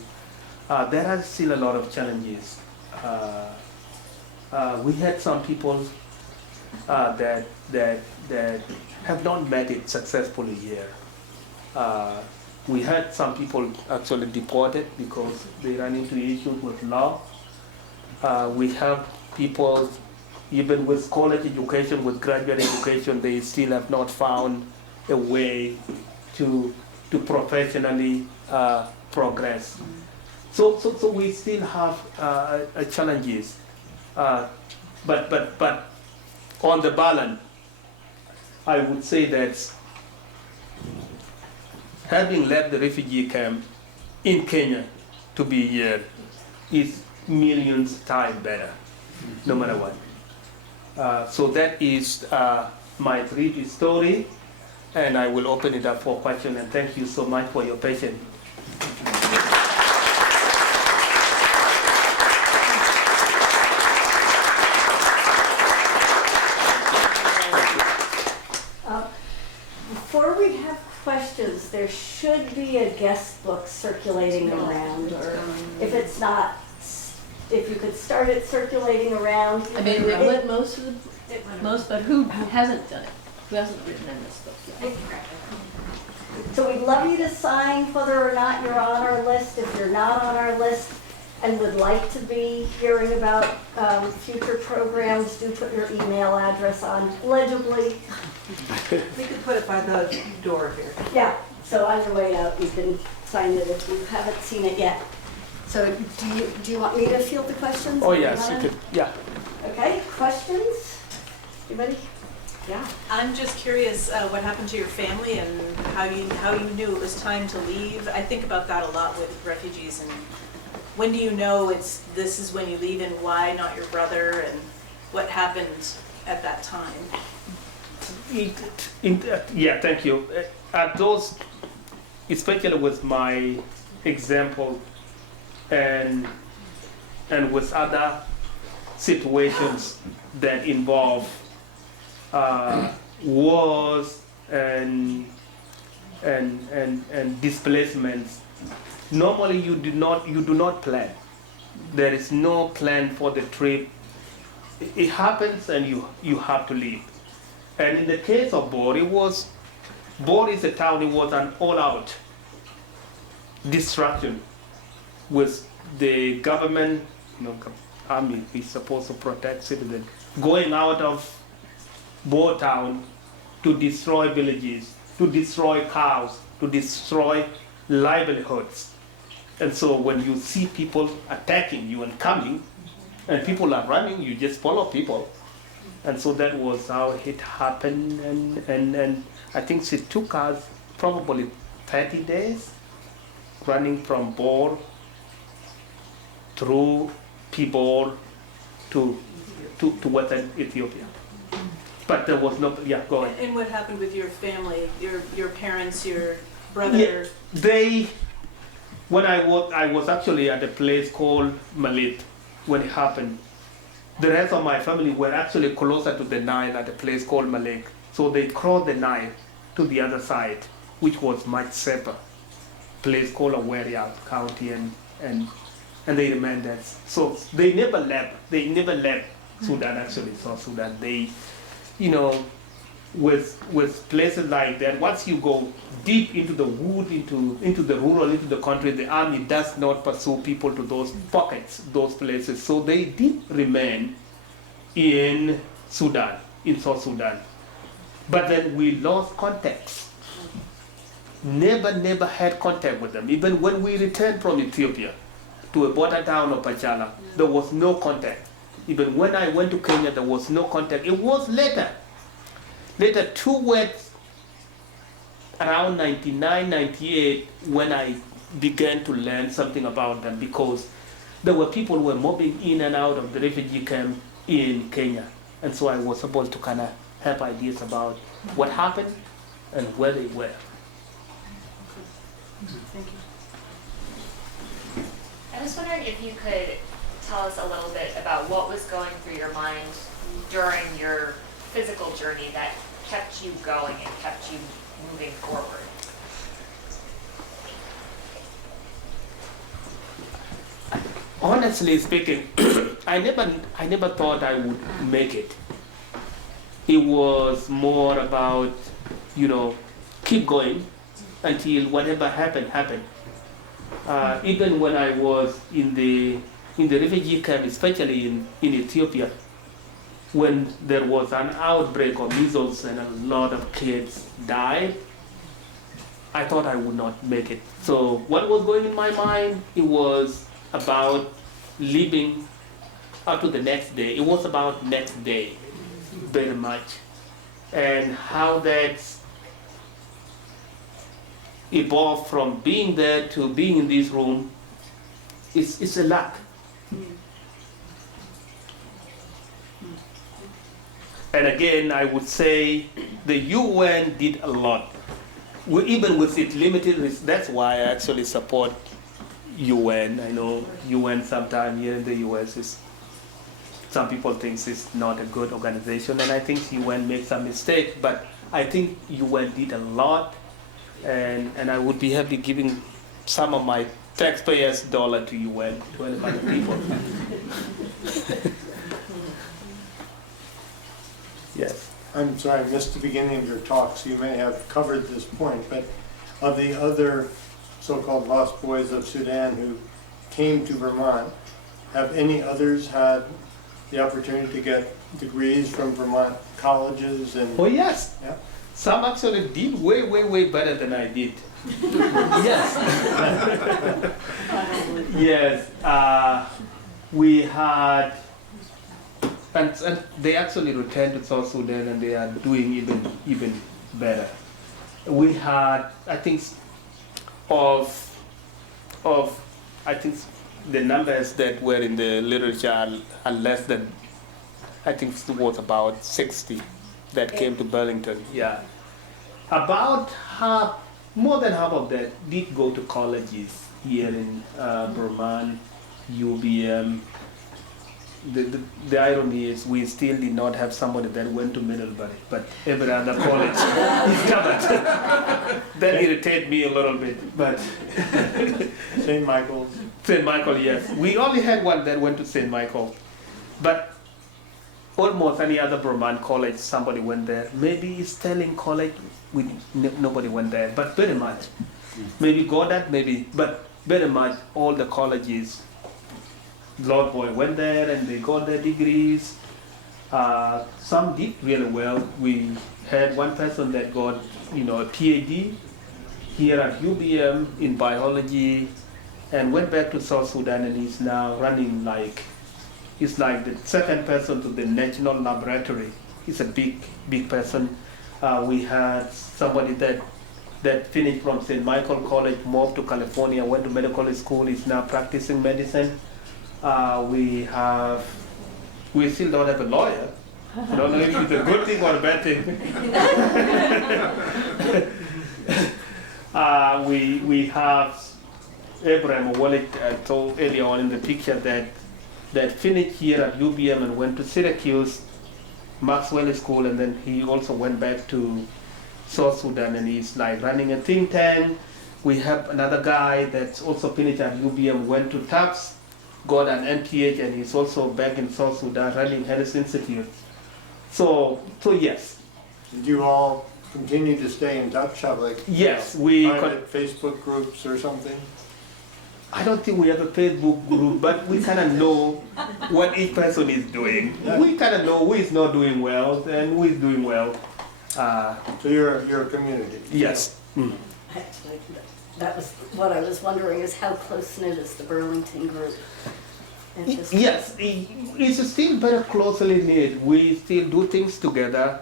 There are still a lot of challenges. We had some people that have not made it successfully here. We had some people actually deported because they ran into issues with law. We have people, even with college education, with graduate education, they still have not found a way to professionally progress. So we still have challenges. But on the balance, I would say that having left the refugee camp in Kenya to be here is millions times better, no matter what. So that is my brief story, and I will open it up for questions, and thank you so much for your patience. Before we have questions, there should be a guest book circulating around, or if it's not, if you could start it circulating around. I mean, we went most, but who hasn't done it? Who hasn't written in this book yet? So we'd love you to sign whether or not you're on our list. If you're not on our list, and would like to be hearing about future programs, do put your email address on legibly. We could put it by the door here. Yeah, so on your way out, you can sign it if you haven't seen it yet. So do you want me to field the questions? Oh, yes, you could, yeah. Okay, questions? Anybody? Yeah. I'm just curious what happened to your family and how you knew it was time to leave. I think about that a lot with refugees, and when do you know this is when you leave, and why not your brother, and what happened at that time? Yeah, thank you. At those, especially with my example and with other situations that involve wars and displacements, normally you do not plan. There is no plan for the trip. It happens and you have to leave. And in the case of Bor is a town. It was an all-out destruction with the government, army is supposed to protect citizens, going out of Bor town to destroy villages, to destroy cows, to destroy livelihoods. And so when you see people attacking you and coming, and people are running, you just follow people. And so that was how it happened. And I think it took us probably 30 days running from Bor through Pibor to western Ethiopia. But there was no, yeah, go ahead. And what happened with your family, your parents, your brother? Yeah, I was actually at a place called Malit when it happened. The rest of my family were actually closer to the Nile at a place called Malek. So they crossed the Nile to the other side, which was much safer. Place called Aweria County, and they remained there. So they never left. They never left Sudan, actually, South Sudan. They, with places like that, once you go deep into the wood, into the rural, into the country, the army does not pursue people to those pockets, those places. So they did remain in Sudan, in South Sudan. But then we lost contact. Never had contact with them. Even when we returned from Ethiopia to a border town of Pachala, there was no contact. Even when I went to Kenya, there was no contact. It was later 2 weeks, around 99, 98, when I began to learn something about them, because there were people who were mobbing in and out of the refugee camp in Kenya. And so I was able to kind of have ideas about what happened and where they were. Thank you. I was wondering if you could tell us a little bit about what was going through your mind during your physical journey that kept you going and kept you moving forward. Honestly speaking, I never thought I would make it. It was more about, keep going until whatever happened. Even when I was in the refugee camp, especially in Ethiopia, when there was an outbreak of measles and a lot of kids died, I thought I would not make it. So what was going in my mind? It was about living up to the next day. It was about next day, very much, and how that's evolved from being there to being in this room. It's a luck. And again, I would say the UN did a lot. Even with its limited, that's why I actually support UN. I know UN sometimes here in the US some people think it's not a good organization, and I think UN makes some mistakes, but I think UN did a lot, and I would be happy giving some of my taxpayers' dollar to UN, to help other people. Yes. I'm sorry, I missed the beginning of your talk, so you may have covered this point, but of the other so-called lost boys of Sudan who came to Vermont, have any others had the opportunity to get degrees from Vermont colleges and? Oh, yes. Yeah. Some actually did way, way, way better than I did. Yes. Yes. We had, and they actually returned to South Sudan and they are doing even better. We had, I think, I think the numbers that were in the literature are less than, I think it was about 60 that came to Burlington. Yeah. About half, more than half of that did go to colleges here in Vermont, UBM. The irony is we still did not have somebody that went to Middlebury, but every other college is covered. That irritated me a little bit, but St. Michael's? St. Michael, yes. We only had one that went to St. Michael, but almost any other Vermont college, somebody went there. Maybe Sterling College, nobody went there, but very much. Maybe Goddard, maybe, but very much all the colleges. Lord Boy went there and they got their degrees. Some did really well. We had one person that got, a PhD here at UBM in biology and went back to South Sudan and he's now running he's like the second person to the national laboratory. He's a big person. We had somebody that finished from St. Michael College, moved to California, went to medical school, is now practicing medicine. We still don't have a lawyer. I don't know if it's a good thing or a bad thing. We have Abraham Wallet told earlier on in the picture that finished here at UBM and went to Syracuse, Maxwell School, and then he also went back to South Sudan and he's running a think tank. We have another guy that's also finished at UBM, went to Tufts, got an MPH, and he's also back in South Sudan running Health Institute. So yes. Did you all continue to stay in touch? Have Yes, private Facebook groups or something? I don't think we have a Facebook group, but we kind of know what each person is doing. We kind of know who is not doing well and who is doing well. So you're a community? Yes. Mm. That was what I was wondering, is how close-knit is the Burlington group? Yes, it's still very closely knit. We still do things together.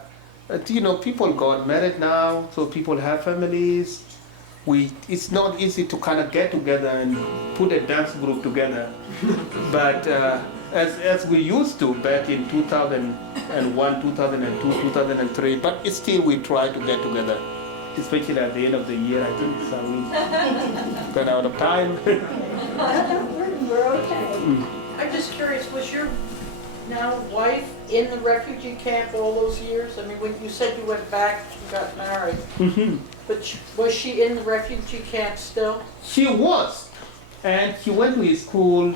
People got married now, so people have families. It's not easy to kind of get together and put a dance group together. But as we used to back in 2001, 2002, 2003, but still we try to get together. Especially at the end of the year, I think we run out of time. We're okay. I'm just curious, was your now wife in the refugee camp all those years? I mean, when you said you went back, you got married, but was she in the refugee camp still? She was, and she went to school.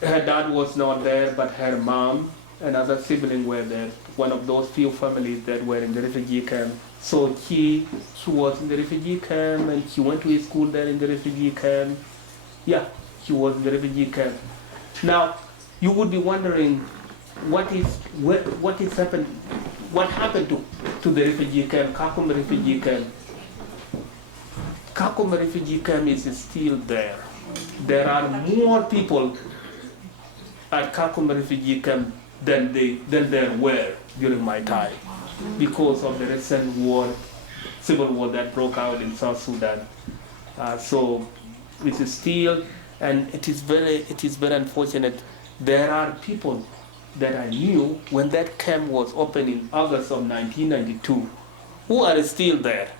Her dad was not there, but her mom and other siblings were there. One of those few families that were in the refugee camp. So she was in the refugee camp, and she went to school there in the refugee camp. Yeah, she was in the refugee camp. Now, you would be wondering, what happened to the refugee camp, Kakuma refugee camp? Kakuma refugee camp is still there. There are more people at Kakuma refugee camp than there were during my time, because of the recent civil war that broke out in South Sudan. So it is still, and it is very unfortunate. There are people that I knew when that camp was opened in August of 1992 who are still there,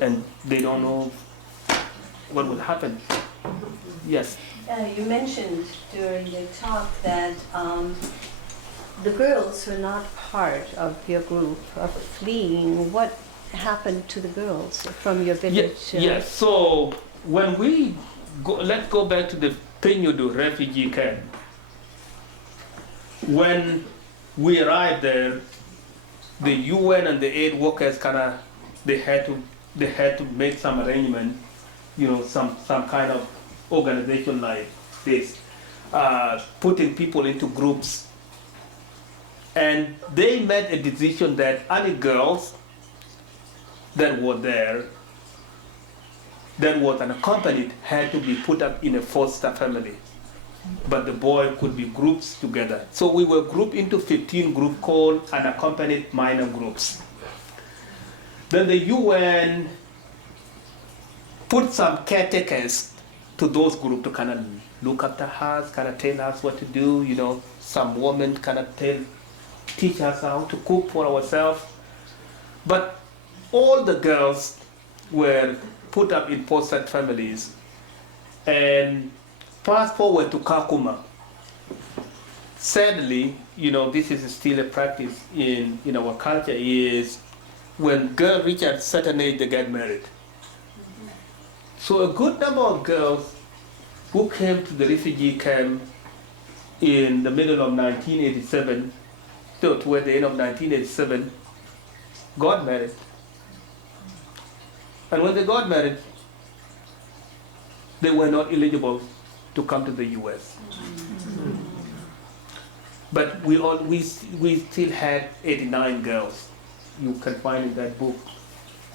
and they don't know what will happen. Yes. You mentioned during the talk that the girls were not part of your group of fleeing. What happened to the girls from your village? Yes, so when we go, let's go back to the Peñudu refugee camp. When we arrived there, the UN and the aid workers they had to they had to make some arrangement, some kind of organization like this, putting people into groups. And they made a decision that any girls that were there, that was unaccompanied, had to be put up in a foster family. But the boy could be groups together. So we were grouped into 15 groups called unaccompanied minor groups. Then the UN put some caretakers to those groups to kind of look after us, kind of tell us what to do, some women kind of teach us how to cook for ourselves. But all the girls were put up in foster families. And fast forward to Kakuma. Sadly, this is still a practice in our culture, is when girls reach a certain age, they get married. So a good number of girls who came to the refugee camp in the middle of 1987, toward the end of 1987, got married. And when they got married, they were not eligible to come to the US. But we still had 89 girls. You can find in that book.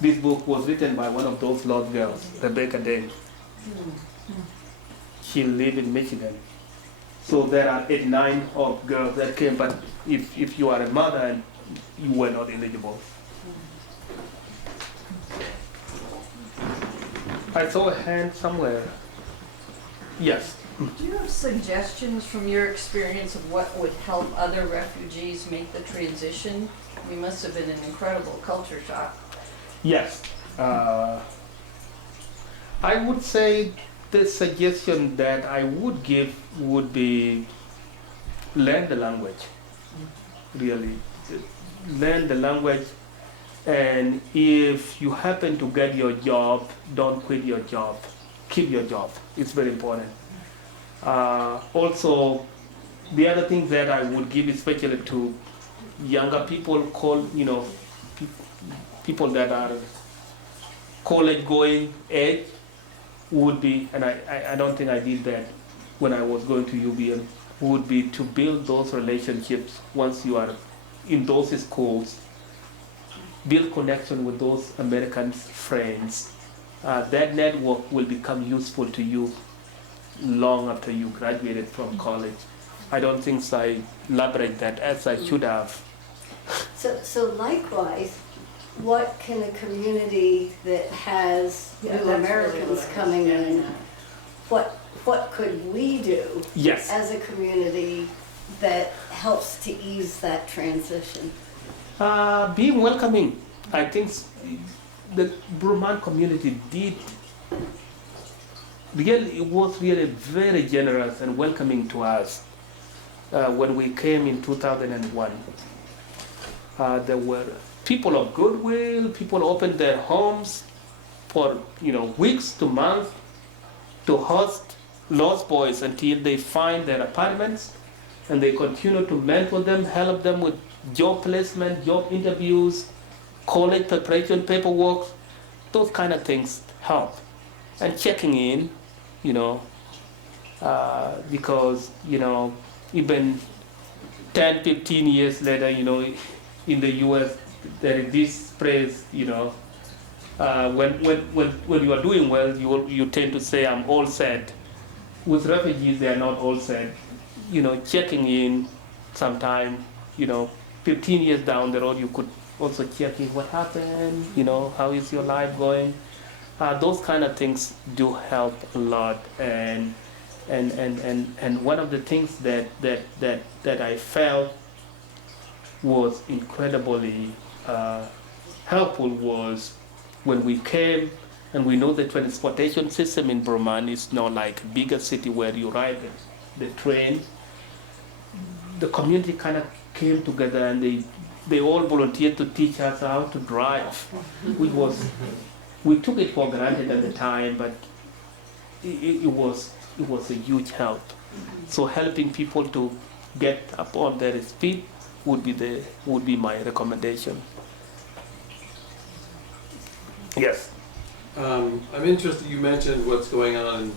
This book was written by one of those lost girls, Rebecca Dane. She lived in Michigan. So there are 89 of girls that came, but if you are a mother and you were not eligible. I saw a hand somewhere. Yes. Do you have suggestions from your experience of what would help other refugees make the transition? We must have been an incredible culture shock. Yes. I would say the suggestion that I would give would be learn the language. Really. Learn the language. And if you happen to get your job, don't quit your job. Keep your job. It's very important. Also, the other thing that I would give, especially to younger people, people that are college-going age, would be, and I don't think I did that when I was going to UBM, would be to build those relationships once you are in those schools. Build connection with those American friends. That network will become useful to you long after you graduated from college. I don't think I elaborate that as I should have. So likewise, what can a community that has new Americans coming in, what could we do Yes. as a community that helps to ease that transition? Being welcoming. I think the Burman community was really very generous and welcoming to us when we came in 2001. There were people of goodwill, people opened their homes for weeks to months to host lost boys until they find their apartments, and they continue to mentor them, help them with job placement, job interviews, college preparation paperwork. Those kind of things help. And checking in, because even 10, 15 years later, in the US, there is this phrase, when you are doing well, you tend to say, I'm all set. With refugees, they are not all set. Checking in sometime, 15 years down the road, you could also check in what happened, how is your life going? Those kind of things do help a lot. And one of the things that I felt was incredibly helpful was when we came, and we know the transportation system in Burman is not like a bigger city where you ride the train. The community kind of came together, and they all volunteered to teach us how to drive, we took it for granted at the time, but it was a huge help. So helping people to get up on their feet would be my recommendation. Yes. I'm interested, you mentioned what's going on in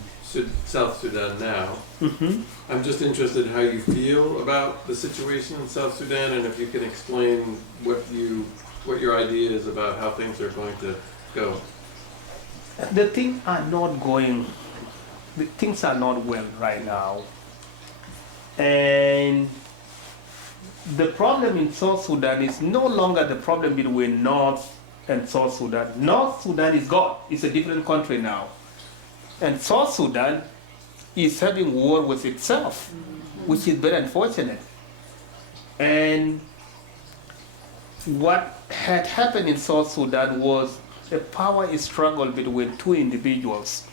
South Sudan now. Mm-hmm. I'm just interested how you feel about the situation in South Sudan, and if you can explain what your idea is about how things are going to go. The things are not going, the things are not well right now. And the problem in South Sudan is no longer the problem between North and South Sudan. North Sudan is gone. It's a different country now. And South Sudan is having war with itself, which is very unfortunate. And what had happened in South Sudan was a power struggle between two individuals,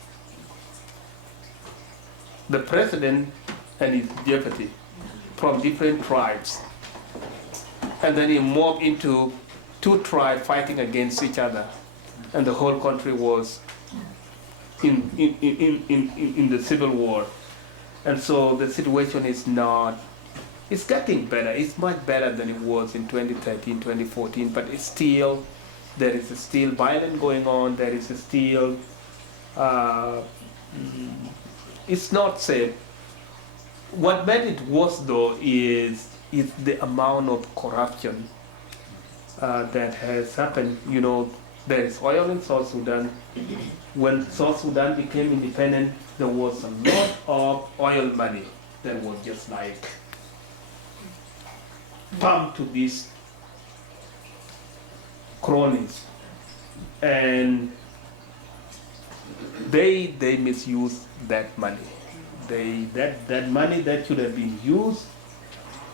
the president and his deputy, from different tribes. And then he morphed into two tribes fighting against each other. And the whole country was in the civil war. And so the situation is not, it's getting better. It's much better than it was in 2013, 2014, but it's still, there is still violence going on. There is still, it's not safe. What made it worse though is the amount of corruption that has happened. You know, there is oil in South Sudan. When South Sudan became independent, there was a lot of oil money that was just like pumped to these cronies, and they misuse that money. That money that should have been used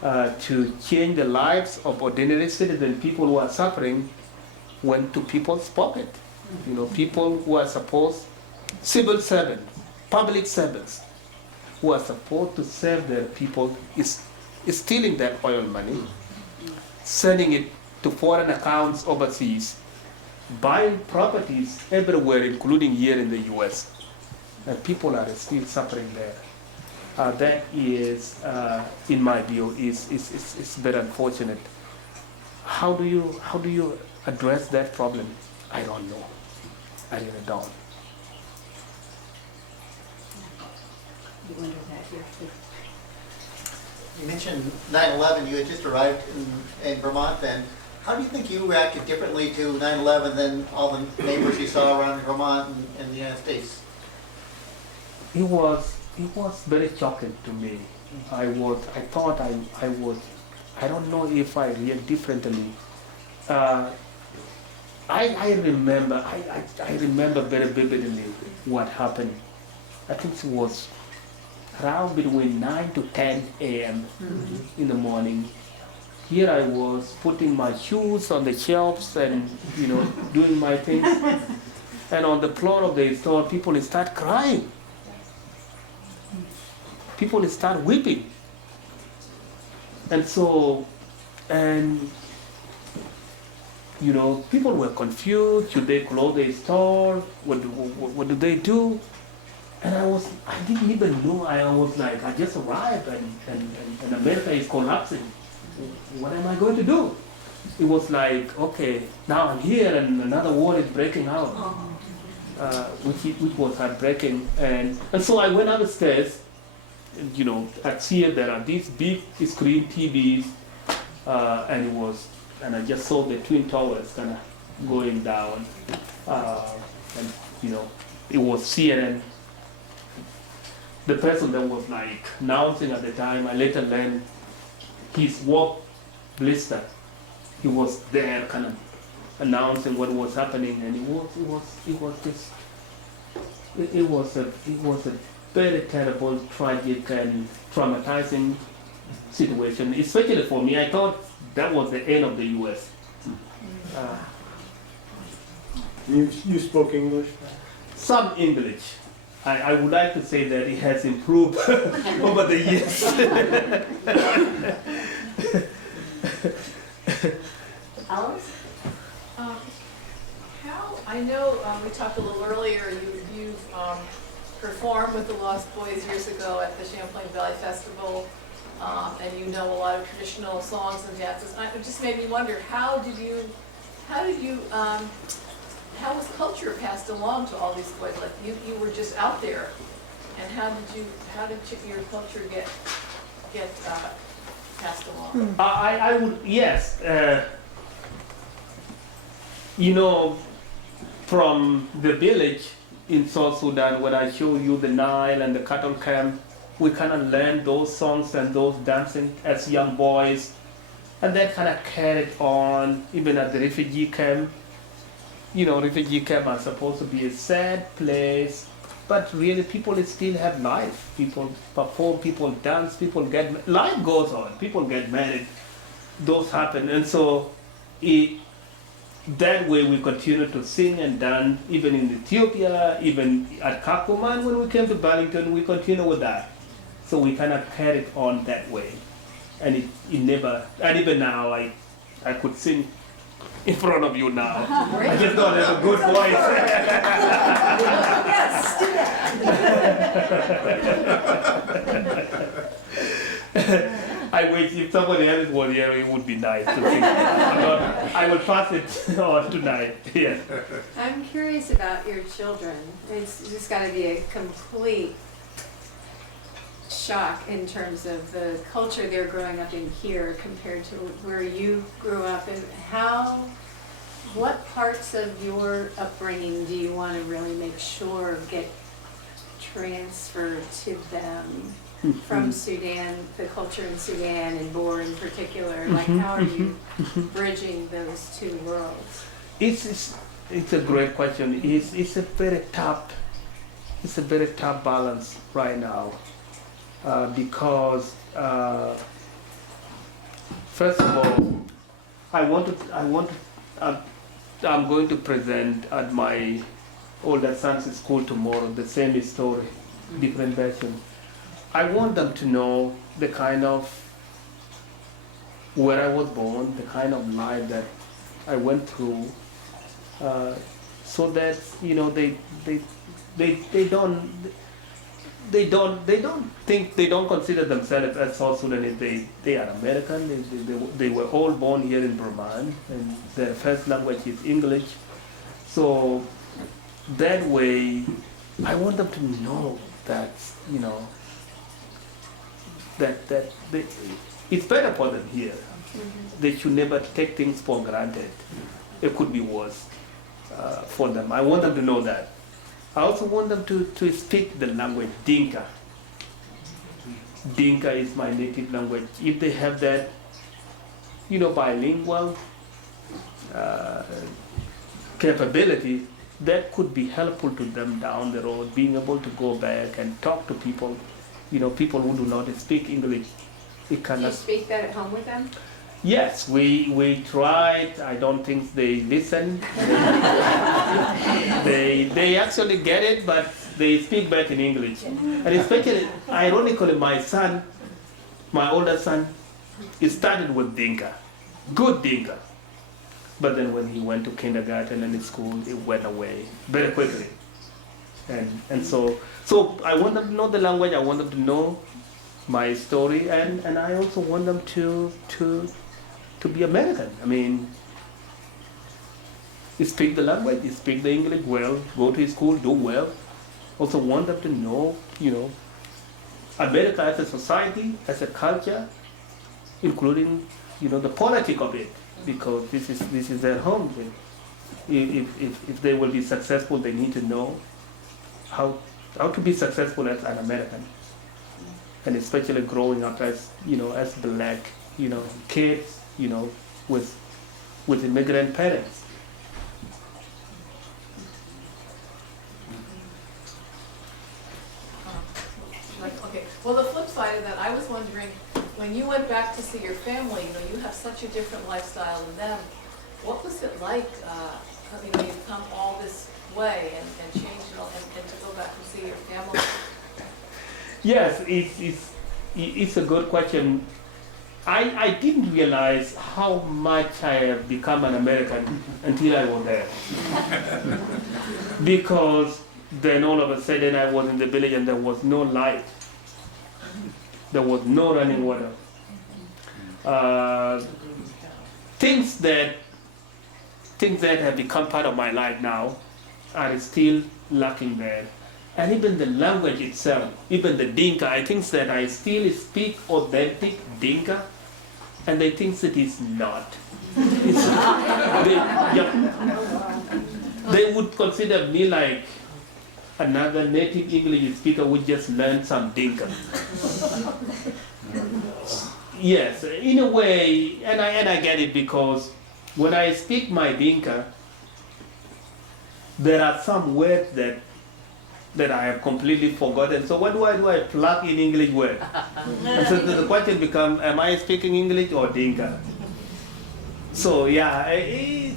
to change the lives of ordinary citizens, people who are suffering, went to people's pocket. You know, people who are supposed, civil servants, public servants, who are supposed to serve their people, is stealing that oil money, sending it to foreign accounts overseas, buying properties everywhere, including here in the US. And people are still suffering there. That is, in my view, is very unfortunate. How do you address that problem? I don't know. I really don't. You mentioned 9/11. You had just arrived in Vermont then. How do you think you reacted differently to 9/11 than all the neighbors you saw around Vermont and the United States? It was very shocking to me. I don't know if I react differently. I remember very vividly what happened. I think it was around between 9 to 10 a.m. In the morning. Here I was putting my shoes on the shelves and, you know, doing my things. And on the floor of the store, people start crying. People start weeping. And so, you know, people were confused. Should they close the store? What do they do? And I didn't even know. I was like, I just arrived and America is collapsing. What am I going to do? It was like, okay, now I'm here and another war is breaking out, which was heartbreaking. And so I went upstairs. You know, at here there are these big screen TVs, and I just saw the Twin Towers kind of going down, and you know, it was CNN. The person that was like announcing at the time, I later learned his work blister. He was there kind of announcing what was happening, and it was a very terrible, tragic, and traumatizing situation, especially for me. I thought that was the end of the U.S. You spoke English? Some English. I would like to say that it has improved over the years. Alice? I know we talked a little earlier, you've performed with the Lost Boys years ago at the Champlain Valley Festival, and you know a lot of traditional songs and dances. And it just made me wonder, how did you how was culture passed along to all these boys? Like you were just out there, and how did your culture get passed along? I would, yes. You know, from the village in South Sudan, when I show you the Nile and the cattle camp, we kind of learned those songs and those dancing as young boys. And that kind of carried on even at the refugee camp. You know, refugee camp are supposed to be a sad place, but really people still have life. People perform, people dance, people get, life goes on, people get married, those happen. And so that way we continue to sing and dance, even in Ethiopia, even at Kakuman when we came to Burlington, we continue with that. So we kind of carried on that way. And it never, and even now, I could sing in front of you now. I just don't have a good voice. Yes, do that. I wish if somebody else was here, it would be nice to sing. But I will pass it on tonight. Yes. I'm curious about your children. It's just got to be a complete shock in terms of the culture they're growing up in here compared to where you grew up, and what parts of your upbringing do you want to really make sure get transferred to them from Sudan, the culture in Sudan and Bor in particular? Like, how are you bridging those two worlds? It's a great question. It's a very tough balance right now. Because first of all, I'm going to present at my older son's school tomorrow the same story, different version. I want them to know the kind of where I was born, the kind of life that I went through, so that you know they don't consider themselves as South Sudanese. They are American. They were all born here in Burma, and their first language is English. So that way, I want them to know that it's better for them here. They should never take things for granted. It could be worse for them. I want them to know that. I also want them to speak the language Dinka. Dinka is my native language. If they have that, bilingual capability, that could be helpful to them down the road, being able to go back and talk to people, people who do not speak English. Do you speak that at home with them? Yes, we tried. I don't think they listen. They actually get it, but they speak back in English. And especially, ironically, my older son, he started with Dinka, good Dinka. But then when he went to kindergarten and school, it went away very quickly. And so I want them to know the language. I want them to know my story, and I also want them to be American. I mean, you speak the language, you speak the English well, go to school, do well. Also want them to know, America as a society, as a culture, including, the politics of it, because this is their home. If they will be successful, they need to know how to be successful as an American, and especially growing up as as black, kids, with immigrant parents. Okay. Well, the flip side of that, I was wondering, when you went back to see your family, you have such a different lifestyle than them. What was it like? You've come all this way and changed it all, and to go back and see your family. Yes, it's a good question. I didn't realize how much I have become an American until I was there. Because then all of a sudden I was in the village and there was no light. There was no running water. things that have become part of my life now are still lacking there. And even the language itself, even the Dinka, I think that I still speak authentic Dinka, and they think that it's not. They would consider me like another native English speaker who just learned some Dinka. Yes, in a way, and I get it, because when I speak my Dinka, there are some words that I have completely forgotten. So what do? I plug in English word? And so the question becomes, am I speaking English or Dinka? So yeah, it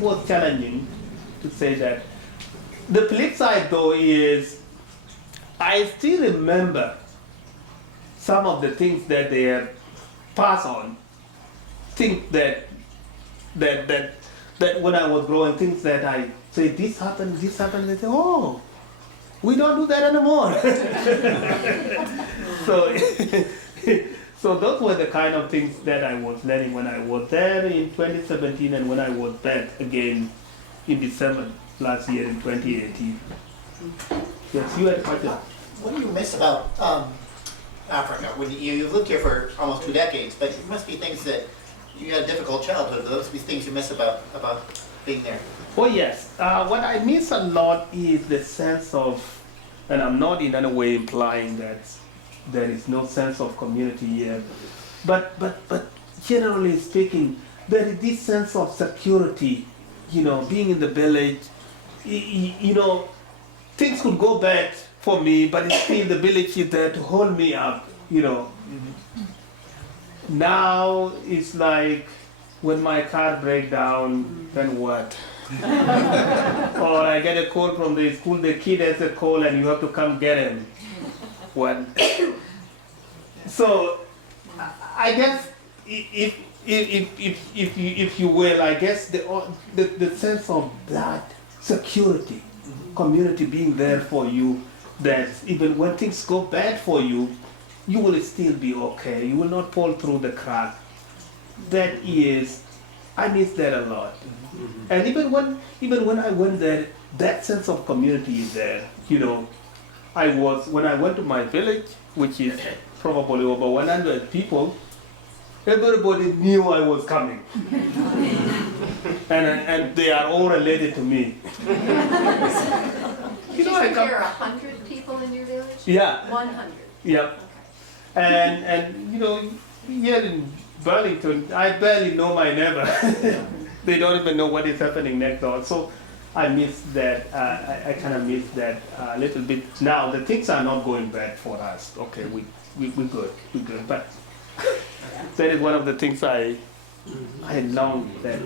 was challenging to say that. The flip side though is, I still remember some of the things that they have passed on. Things that when I was growing, things that I say, this happened, they say, oh, we don't do that anymore. So those were the kind of things that I was learning when I was there in 2017 and when I was back again in December last year in 2018. Yes, you had a question. What do you miss about Africa? When you've lived here for almost 2 decades, but it must be things that you had a difficult childhood. Those must be things you miss about being there. Oh yes, what I miss a lot is the sense of, and I'm not in any way implying that there is no sense of community here, but generally speaking, there is this sense of security, being in the village, things could go bad for me, but it's still the village is there to hold me up, Now it's like, when my car breaks down, then what? Or I get a call from the school, the kid has a call and you have to come get him. What? So I guess if you will, I guess the sense of that security, community being there for you, that even when things go bad for you, you will still be okay. You will not fall through the crack. That is, I miss that a lot. And even when I went there, that sense of community is there. When I went to my village, which is probably over 100 people, everybody knew I was coming. and they are all related to me. Did you say there are 100 people in your village? Yeah. 100? Yep. And here in Burlington, I barely know my neighbor. They don't even know what is happening next door. So I miss that. I kind of miss that a little bit. Now the things are not going bad for us. Okay, we're good. But that is one of the things I long that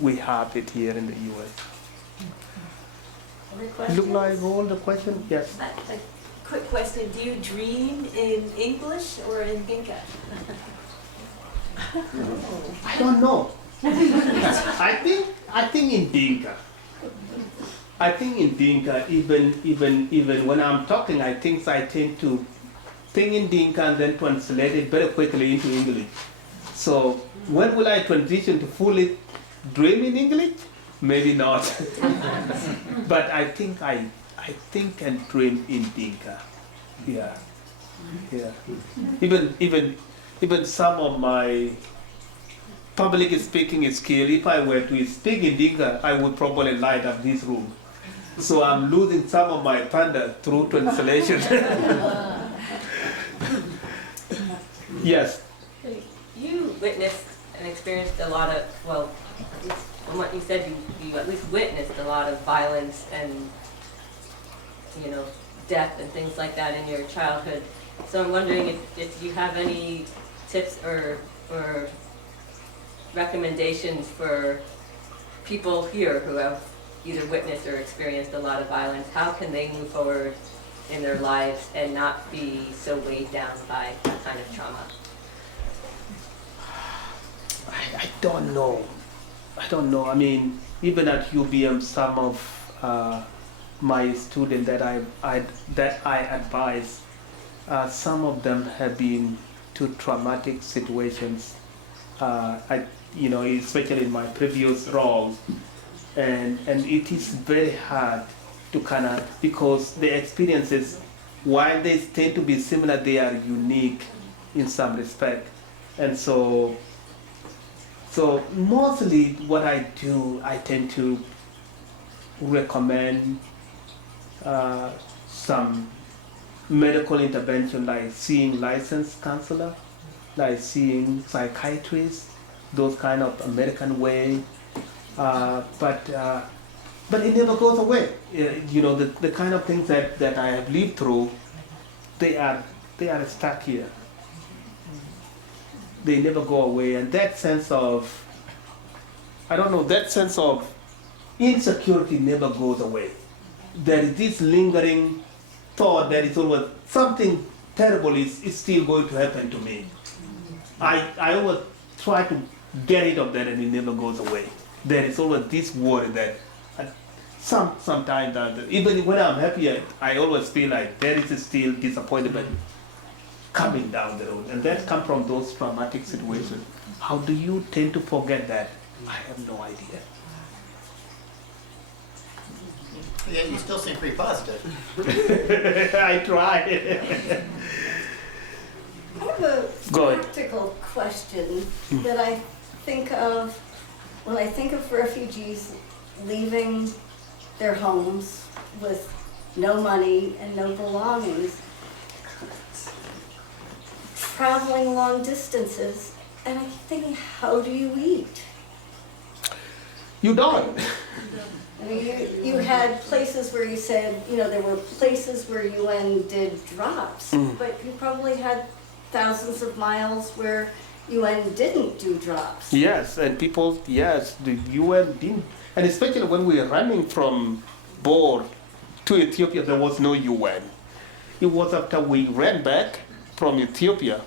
we have it here in the U.S. Other questions? Look like all the questions. Yes. A quick question, do you dream in English or in Dinka? I don't know. I think in Dinka. I think in Dinka, even when I'm talking, I tend to think in Dinka and then translate it very quickly into English. So when will I transition to fully dream in English? Maybe not. But I think and dream in Dinka. Yeah. Even some of my public speaking skill, if I were to speak in Dinka, I would probably light up this room. So I'm losing some of my thunder through translation. Yes. You witnessed and experienced a lot of, well, from what you said, you at least witnessed a lot of violence and, death and things like that in your childhood. So I'm wondering if you have any tips or recommendations for people here who have either witnessed or experienced a lot of violence. How can they move forward in their lives and not be so weighed down by that kind of trauma? I don't know. I mean, even at UBM, some of my students that I advise, some of them have been to traumatic situations especially in my previous role, and it is very hard to kind of, because the experiences, while they tend to be similar, they are unique in some respect, and so mostly what I do, I tend to recommend some medical intervention, like seeing licensed counselor, like seeing psychiatrists, those kind of American way. But it never goes away. The kind of things that I have lived through, they are stuck here. They never go away, and that sense of, that sense of insecurity never goes away. There is this lingering thought that it's always something terrible is still going to happen to me. I always try to get rid of that, and it never goes away. There is always this worry that sometimes even when I'm happy, I always feel like there is still disappointment coming down the road, and that comes from those traumatic situations. How do you tend to forget that? I have no idea. Yeah, you still seem pretty positive. I try. I have a practical question that I think of when I think of refugees leaving their homes with no money and no belongings, traveling long distances, and I think, how do you eat? You don't. I mean, you had places where you said, there were places where UN did drops, but you probably had thousands of miles where UN didn't do drops. Yes, and people, the UN didn't, and especially when we were running from Bor to Ethiopia, there was no UN. It was after we ran back from Ethiopia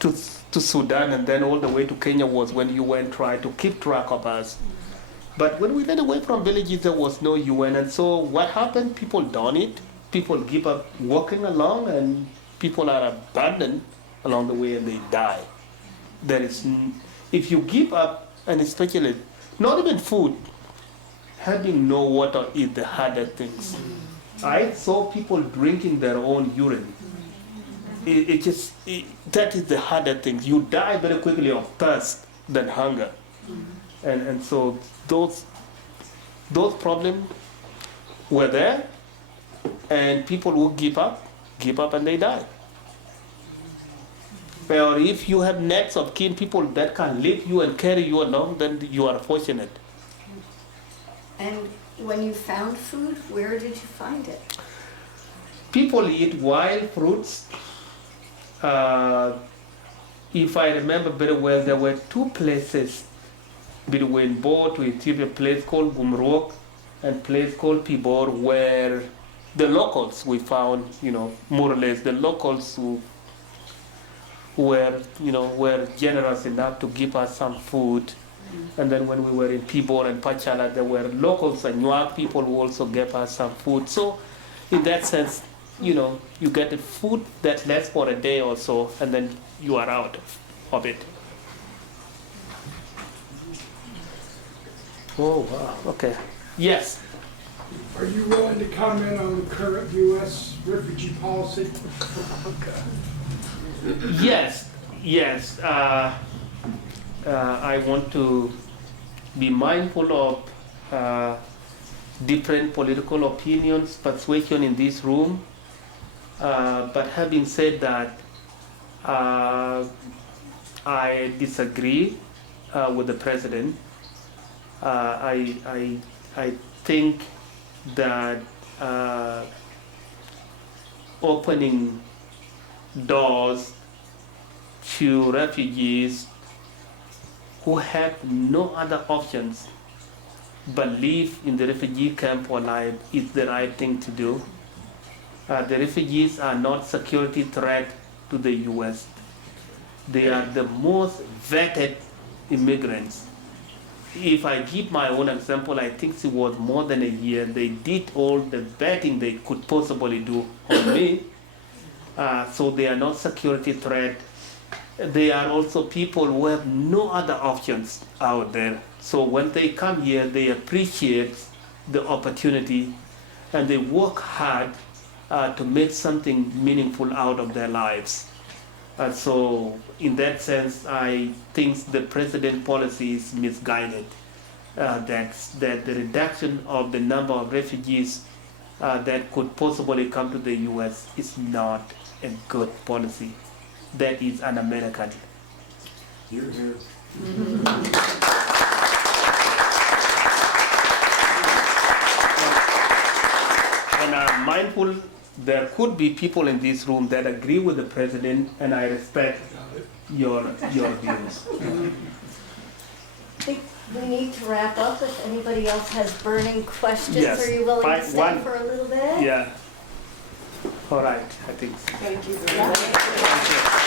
to Sudan and then all the way to Kenya was when UN tried to keep track of us. But when we ran away from villages, there was no UN, and so what happened? People done it. People give up walking along, and people are abandoned along the way, and they die. If you give up, and especially not even food, having no water is the harder things. I saw people drinking their own urine. That is the harder thing. You die very quickly of thirst than hunger, and so those problems were there, and people who give up and they die. Or if you have nets of kin people that can lift you and carry you along, then you are fortunate. And when you found food, where did you find it? People eat wild fruits. If I remember very well, there were two places between Bor to Ethiopia, a place called Gumruk and a place called Pibor, where the locals we found, more or less the locals who were generous enough to give us some food. And then when we were in Pibor and Pachala, there were locals and Nyak people who also gave us some food. So in that sense, you get the food that lasts for a day or so, and then you are out of it. Oh, wow. Okay. Yes. Are you willing to comment on the current U.S. refugee policy? Yes. I want to be mindful of different political opinions, persuasion in this room. But having said that, I disagree with the president. I think that opening doors to refugees who have no other options but live in the refugee camp for life is the right thing to do. The refugees are not security threat to the U.S. They are the most vetted immigrants. If I give my own example, I think it was more than a year. They did all the vetting they could possibly do on me. So they are not security threat they are also people who have no other options out there. So when they come here, they appreciate the opportunity and they work hard to make something meaningful out of their lives. So in that sense, I think the president's policy is misguided. That the reduction of the number of refugees that could possibly come to the U.S. is not a good policy. That is un-American. You're here. And I'm mindful there could be people in this room that agree with the president, and I respect your views. I think we need to wrap up. If anybody else has burning questions, Yes. are you willing to stay One. for a little bit? Yeah. All right, I think. Thank you very Yeah. much. Thank you.